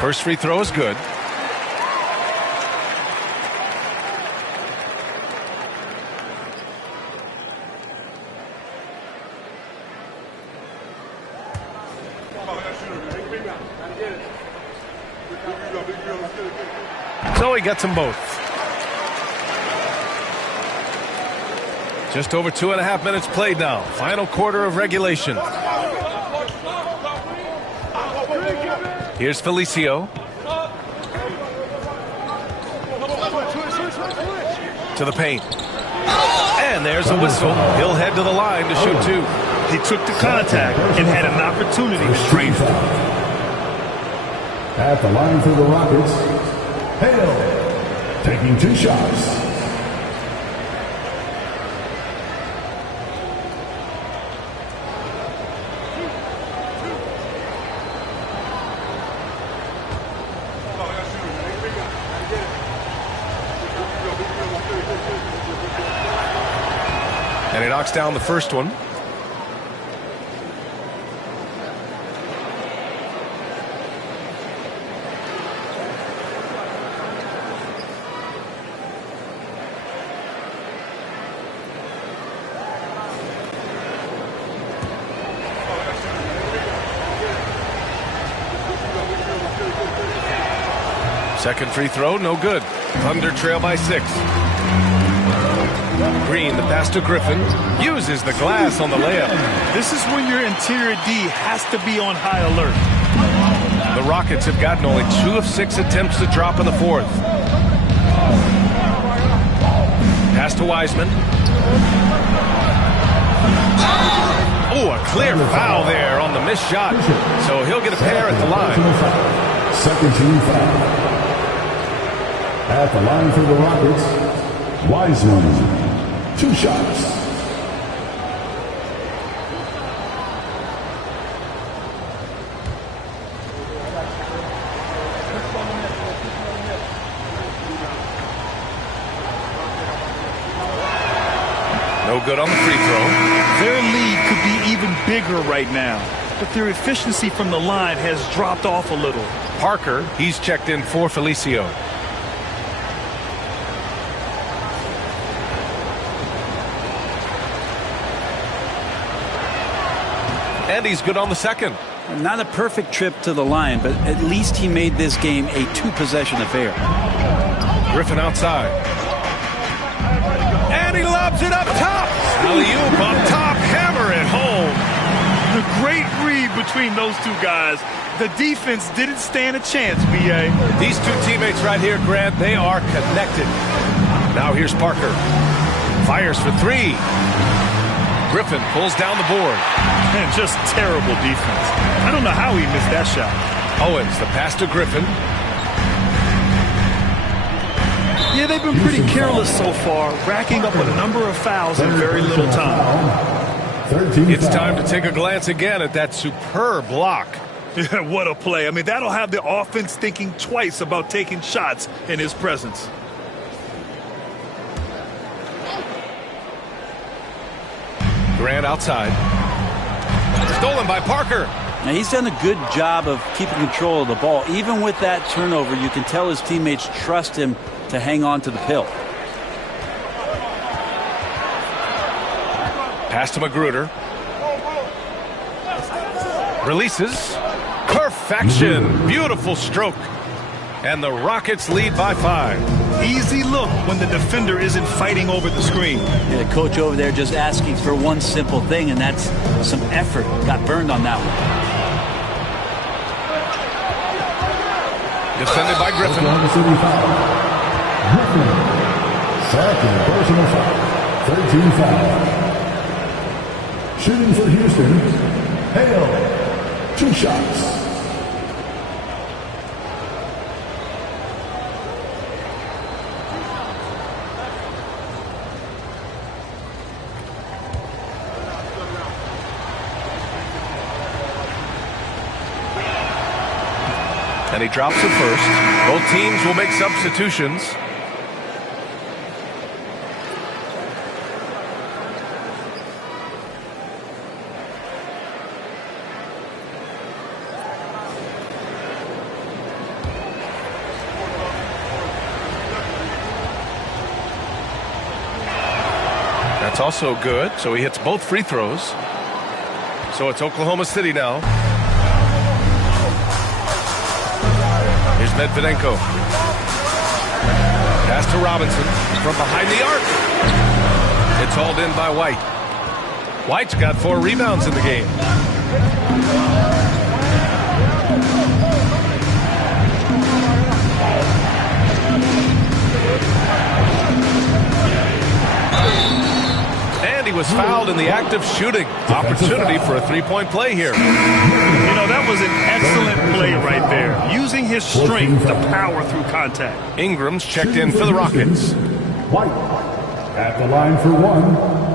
First free throw is good. So he gets them both. Just over 2.5 minutes played now. Final quarter of regulation. Here's Felicio. To the paint. And there's a whistle. He'll head to the line to shoot 2. He took the contact and had an opportunity to drain it. At the line for the Rockets, Hale taking 2 shots. And he knocks down the first one. Second free throw, no good. Thunder trail by 6. Green, the pass to Griffin, uses the glass on the layup. This is when your interior D has to be on high alert. The Rockets have gotten only 2 of 6 attempts to drop in the fourth. Pass to Wiseman. Oh, a clear foul there on the missed shot. So he'll get a pair at the line. Second team foul. At the line for the Rockets, Wiseman. 2 shots. No good on the free throw. Their lead could be even bigger right now, but their efficiency from the line has dropped off a little. Parker, he's checked in for Felicio. And he's good on the second. Not a perfect trip to the line, but at least he made this game a 2-possession affair. Griffin outside. And he lobs it up top. Alley-oop up top. Hammer it home. The great read between those two guys. The defense didn't stand a chance, B.A. These two teammates right here, Grant, they are connected. Now here's Parker. Fires for 3. Griffin pulls down the board. And just terrible defense. I don't know how he missed that shot. Owens, the pass to Griffin. Yeah, they've been pretty careless so far, racking up a number of fouls in very little time. It's time to take a glance again at that superb block. Yeah, what a play. I mean, that'll have the offense thinking twice about taking shots in his presence. Grant outside. Stolen by Parker. Now, he's done a good job of keeping control of the ball. Even with that turnover, you can tell his teammates trust him to hang on to the pill. Pass to Magruder. Releases. Perfection. Beautiful stroke. And the Rockets lead by 5. Easy look when the defender isn't fighting over the screen. Yeah, the coach over there just asking for one simple thing, and that's some effort. Got burned on that one. Defended by Griffin. Second personal foul. 13 foul. Shooting for Houston, Hale. 2 shots. And he drops it first. Both teams will make substitutions. That's also good. So he hits both free throws. So it's Oklahoma City now. Here's Medvedenko. Pass to Robinson from behind the arc. It's hauled in by White. White's got 4 rebounds in the game. And he was fouled in the act of shooting. Opportunity for a 3-point play here. You know, that was an excellent play right there. Using his strength to power through contact. Ingram's checked in for the Rockets. White at the line for 1.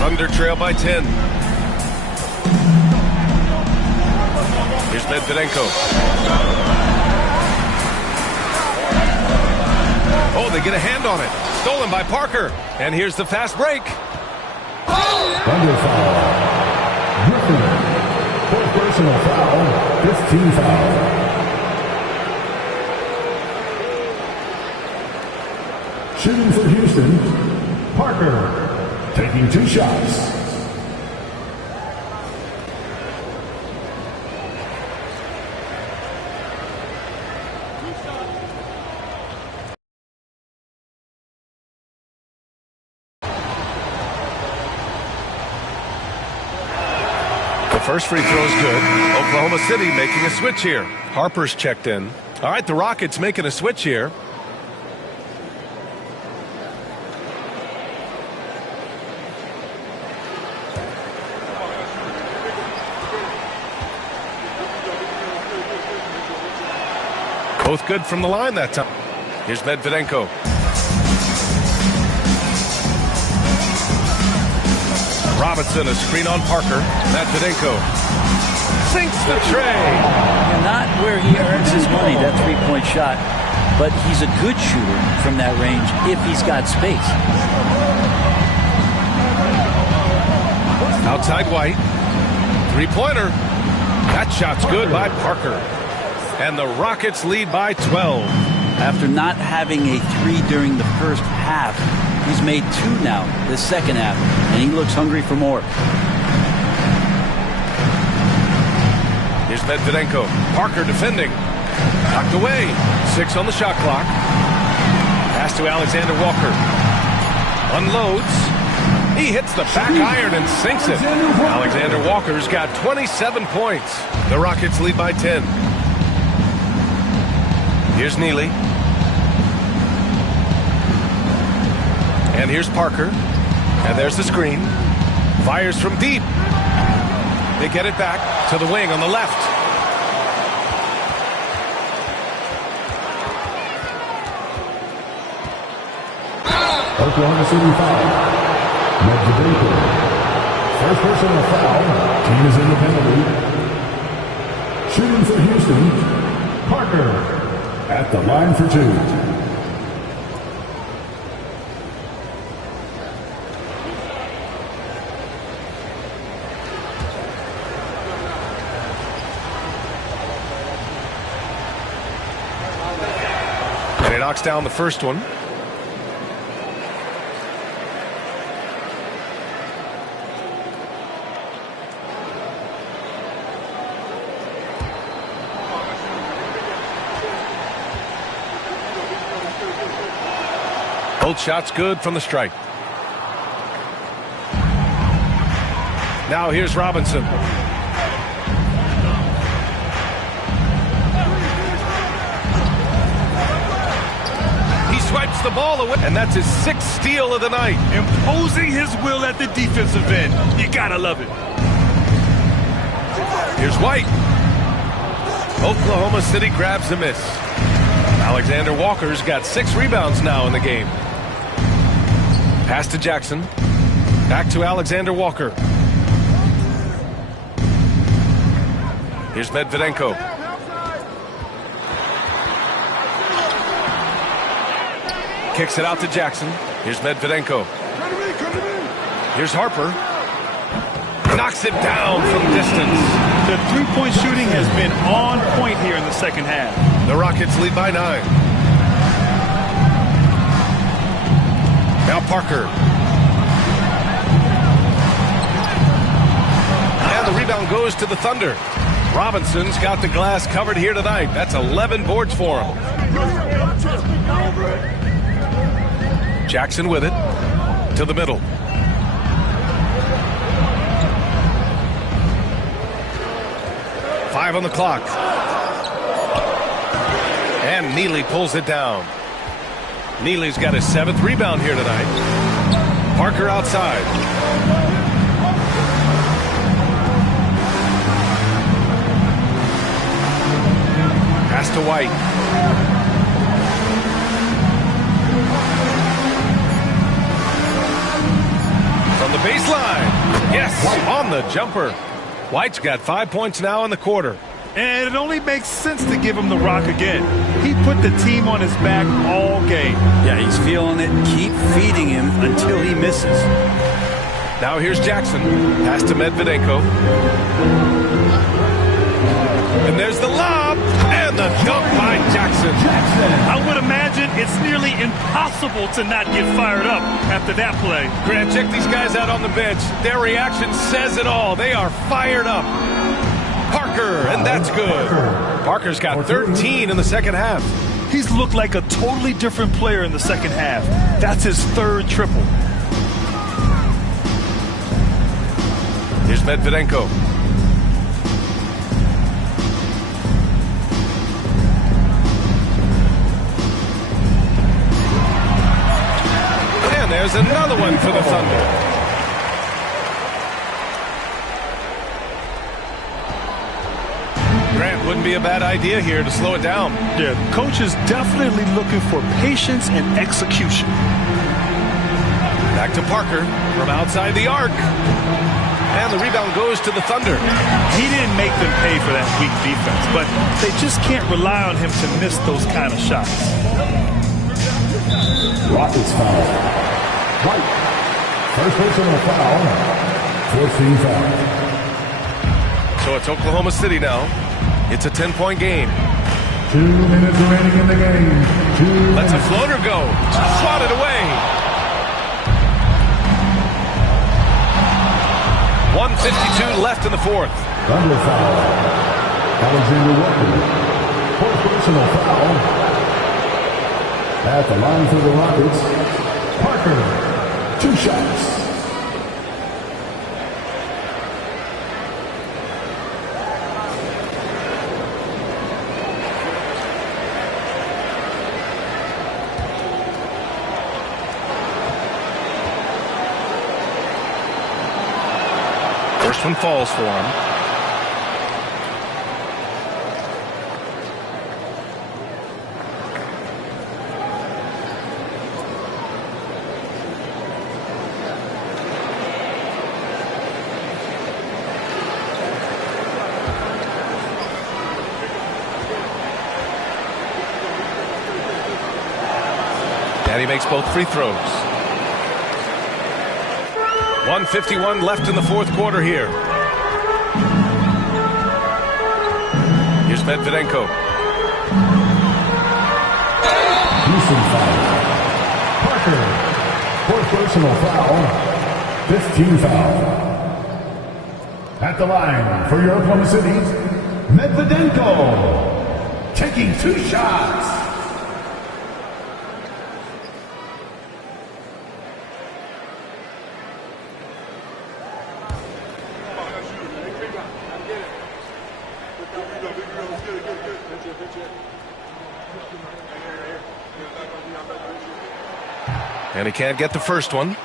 Thunder trail by 10. Here's Medvedenko. Oh, they get a hand on it. Stolen by Parker. And here's the fast break. Thunder foul. Griffin. 4th personal foul. 15th foul. Shooting for Houston, Parker, taking 2 shots. The first free throw is good. Oklahoma City making a switch here. Harper's checked in. All right, the Rockets making a switch here. Both good from the line that time. Here's Medvedenko. Robinson, a screen on Parker. Medvedenko sinks the tray. Not where he earns his money, that three-point shot, but he's a good shooter from that range if he's got space. Outside White. Three-pointer. That shot's good by Parker. And the Rockets lead by 12. After not having a 3 during the first half, he's made 2 now the second half, and he looks hungry for more. Here's Medvedenko. Parker defending. Knocked away. 6 on the shot clock. Pass to Alexander Walker. Unloads. He hits the back iron and sinks it. Alexander Walker's got 27 points. The Rockets lead by 10. Here's Neely. And here's Parker. And there's the screen. Fires from deep. They get it back to the wing on the left. Oklahoma City foul. Medvedenko. First personal foul. Team is in the penalty. Shooting for Houston, Parker. At the line for 2. And he knocks down the first one. Both shots good from the stripe. Now here's Robinson. He swipes the ball away, and that's his 6th steal of the night. Imposing his will at the defensive end. You gotta love it. Here's White. Oklahoma City grabs a miss. Alexander Walker's got 6 rebounds now in the game. Pass to Jackson. Back to Alexander Walker. Here's Medvedenko. Kicks it out to Jackson. Here's Medvedenko. Here's Harper. Knocks it down from distance. The three-point shooting has been on point here in the second half. The Rockets lead by 9. Now Parker. And the rebound goes to the Thunder. Robinson's got the glass covered here tonight. That's 11 boards for him. Jackson with it. To the middle. Five on the clock. And Neely pulls it down. Neely's got his 7th rebound here tonight. Parker outside. Pass to White. From the baseline. Yes, on the jumper. White's got 5 points now in the quarter. And it only makes sense to give him the rock again. He put the team on his back all game. Yeah, he's feeling it. Keep feeding him until he misses. Now here's Jackson. Pass to Medvedenko. And there's the lob. And the dunk by Jackson. I would imagine it's nearly impossible to not get fired up after that play. Grant, check these guys out on the bench. Their reaction says it all. They are fired up. Parker, and that's good. Parker's got 13 in the second half. He's looked like a totally different player in the second half. That's his third triple. Here's Medvedenko. And there's another one for the Thunder. Grant, wouldn't be a bad idea here to slow it down. Yeah, the coach is definitely looking for patience and execution. Back to Parker from outside the arc. And the rebound goes to the Thunder. He didn't make them pay for that weak defense, but they just can't rely on him to miss those kind of shots. Rockets foul. White. First personal foul. 14 foul. So it's Oklahoma City now. It's a 10-point game. 2 minutes remaining in the game. Lets a floater go. Swatted away. 1:52 left in the fourth. Thunder foul. Alexander Walker. Fourth personal foul. At the line for the Rockets. Parker. 2 shots. First one falls for him. And he makes both free throws. 1:51 left in the fourth quarter here. Here's Medvedenko. Houston foul. Parker. Fourth personal foul. 15 foul. At the line for your Oklahoma City, Medvedenko. Taking 2 shots. And he can't get the first one.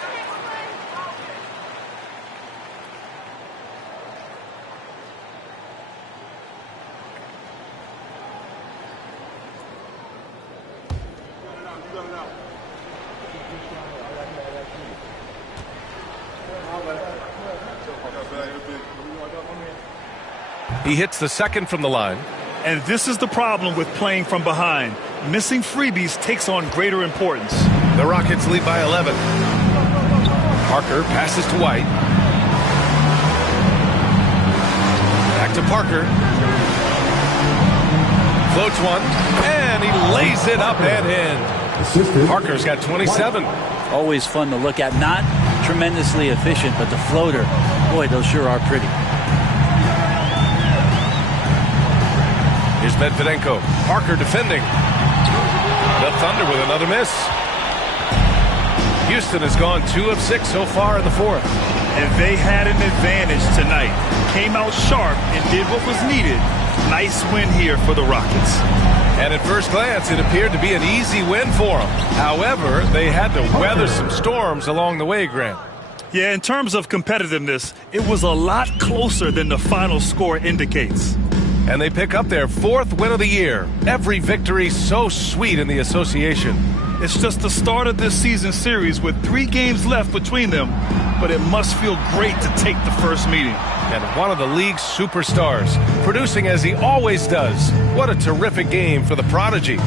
He hits the second from the line. And this is the problem with playing from behind. Missing freebies takes on greater importance. The Rockets lead by 11. Parker passes to White. Back to Parker. Floats one, and he lays it up and in. Parker's got 27. Always fun to look at. Not tremendously efficient, but the floater, boy, those sure are pretty. Here's Medvedenko. Parker defending. The Thunder with another miss. Houston has gone 2 of 6 so far in the fourth. And they had an advantage tonight. Came out sharp and did what was needed. Nice win here for the Rockets. And at first glance, it appeared to be an easy win for them. However, they had to weather some storms along the way, Grant. Yeah, in terms of competitiveness, it was a lot closer than the final score indicates. And they pick up their 4th win of the year. Every victory so sweet in the association. It's just the start of this season series with 3 games left between them, but it must feel great to take the first meeting. And one of the league's superstars, producing as he always does. What a terrific game for the prodigy.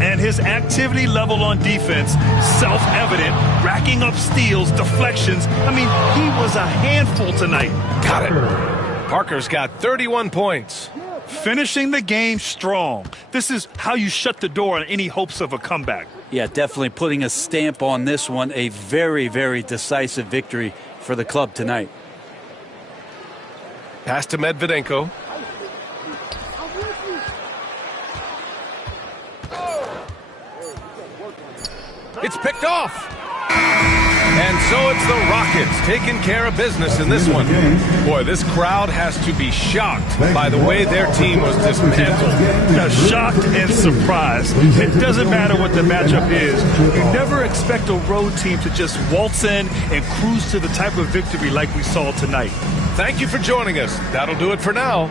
And his activity level on defense, self-evident, racking up steals, deflections. I mean, he was a handful tonight. Got it. Parker's got 31 points. Finishing the game strong. This is how you shut the door on any hopes of a comeback. Yeah, definitely putting a stamp on this one. A very, very decisive victory for the club tonight. Pass to Medvedenko. It's picked off. And so it's the Rockets taking care of business in this one. Boy, this crowd has to be shocked by the way their team was dismantled. Now, shocked and surprised. It doesn't matter what the matchup is. You never expect a road team to just waltz in and cruise to the type of victory like we saw tonight. Thank you for joining us. That'll do it for now.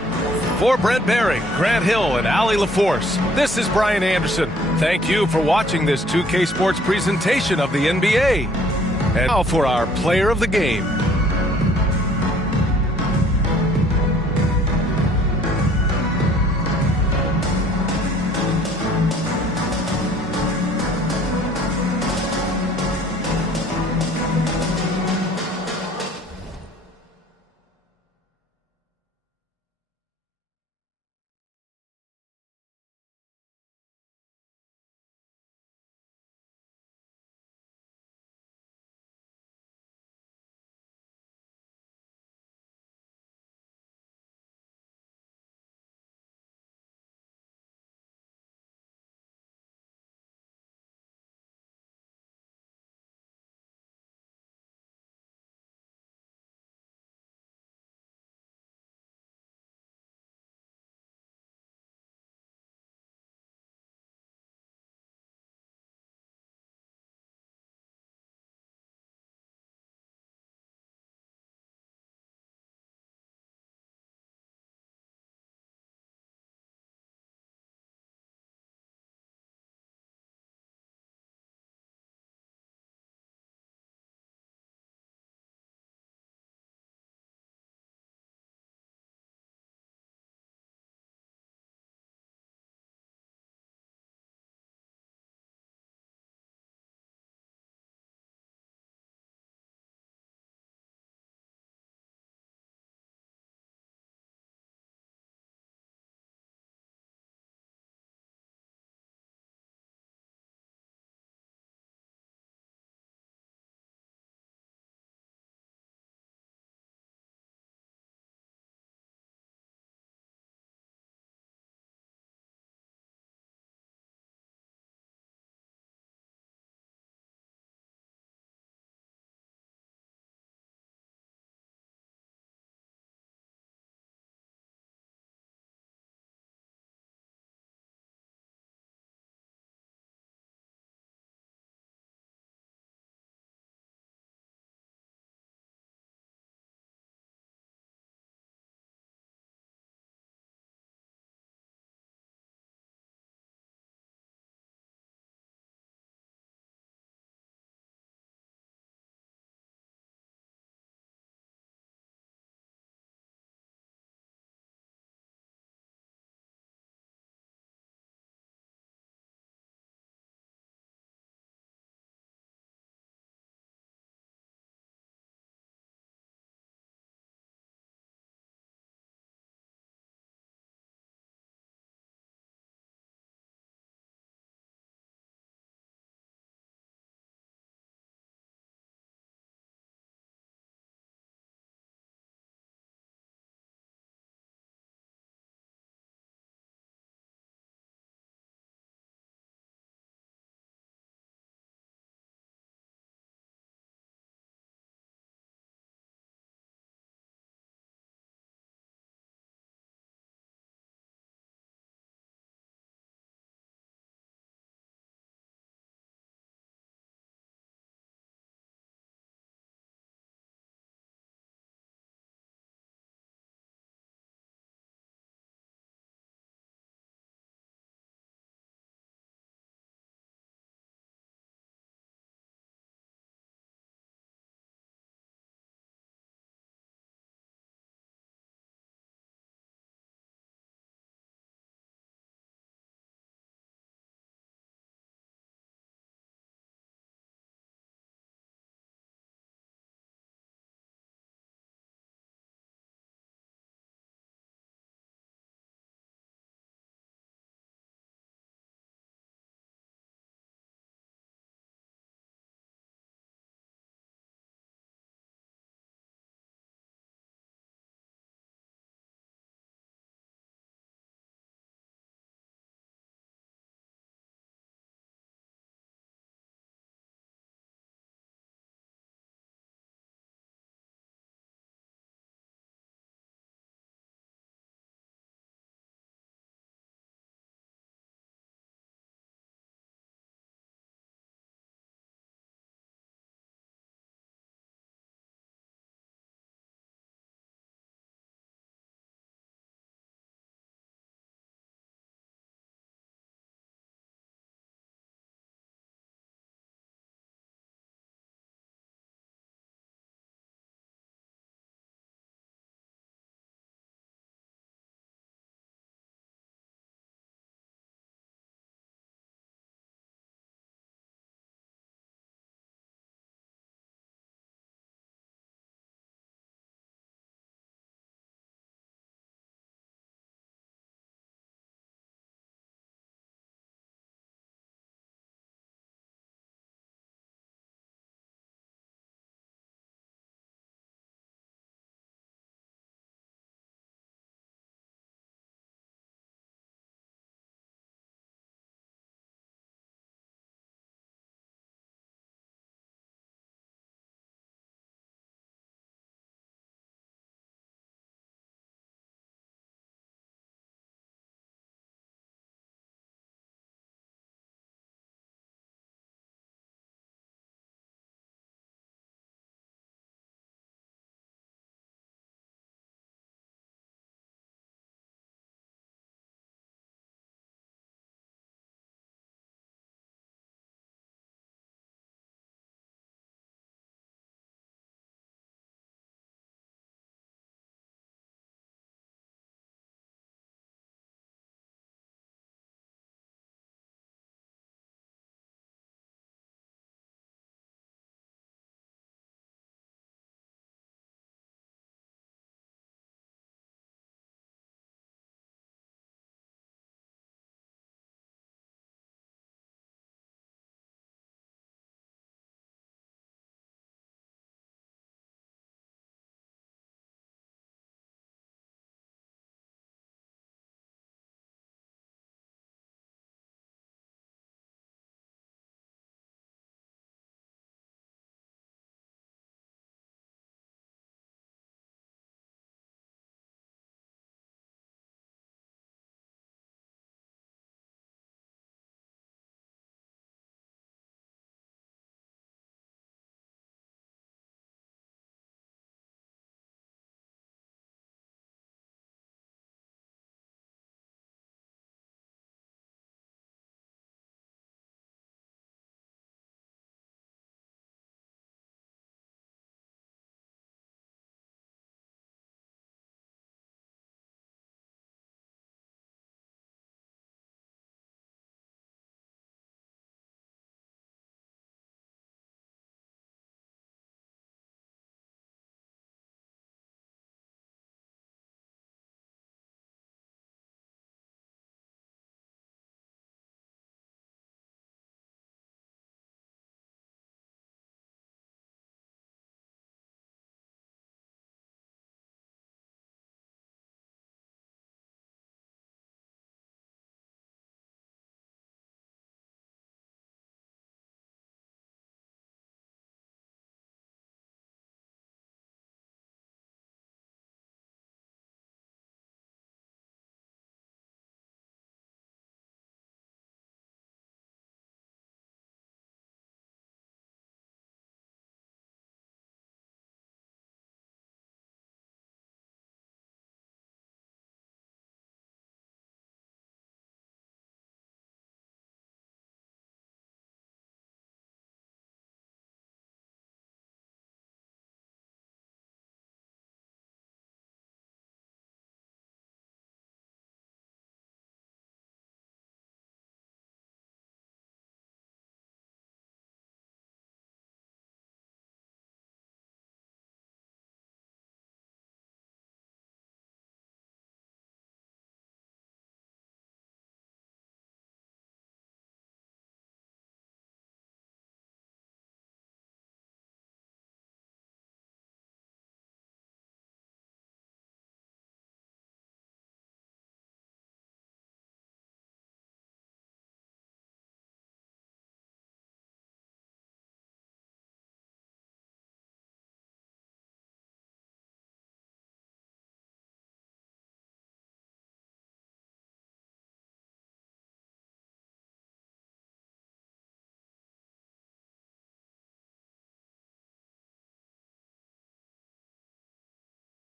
For Brent Behring, Grant Hill, and Allie LaForce, this is Brian Anderson. Thank you for watching this 2K Sports presentation of the NBA. And now for our player of the game.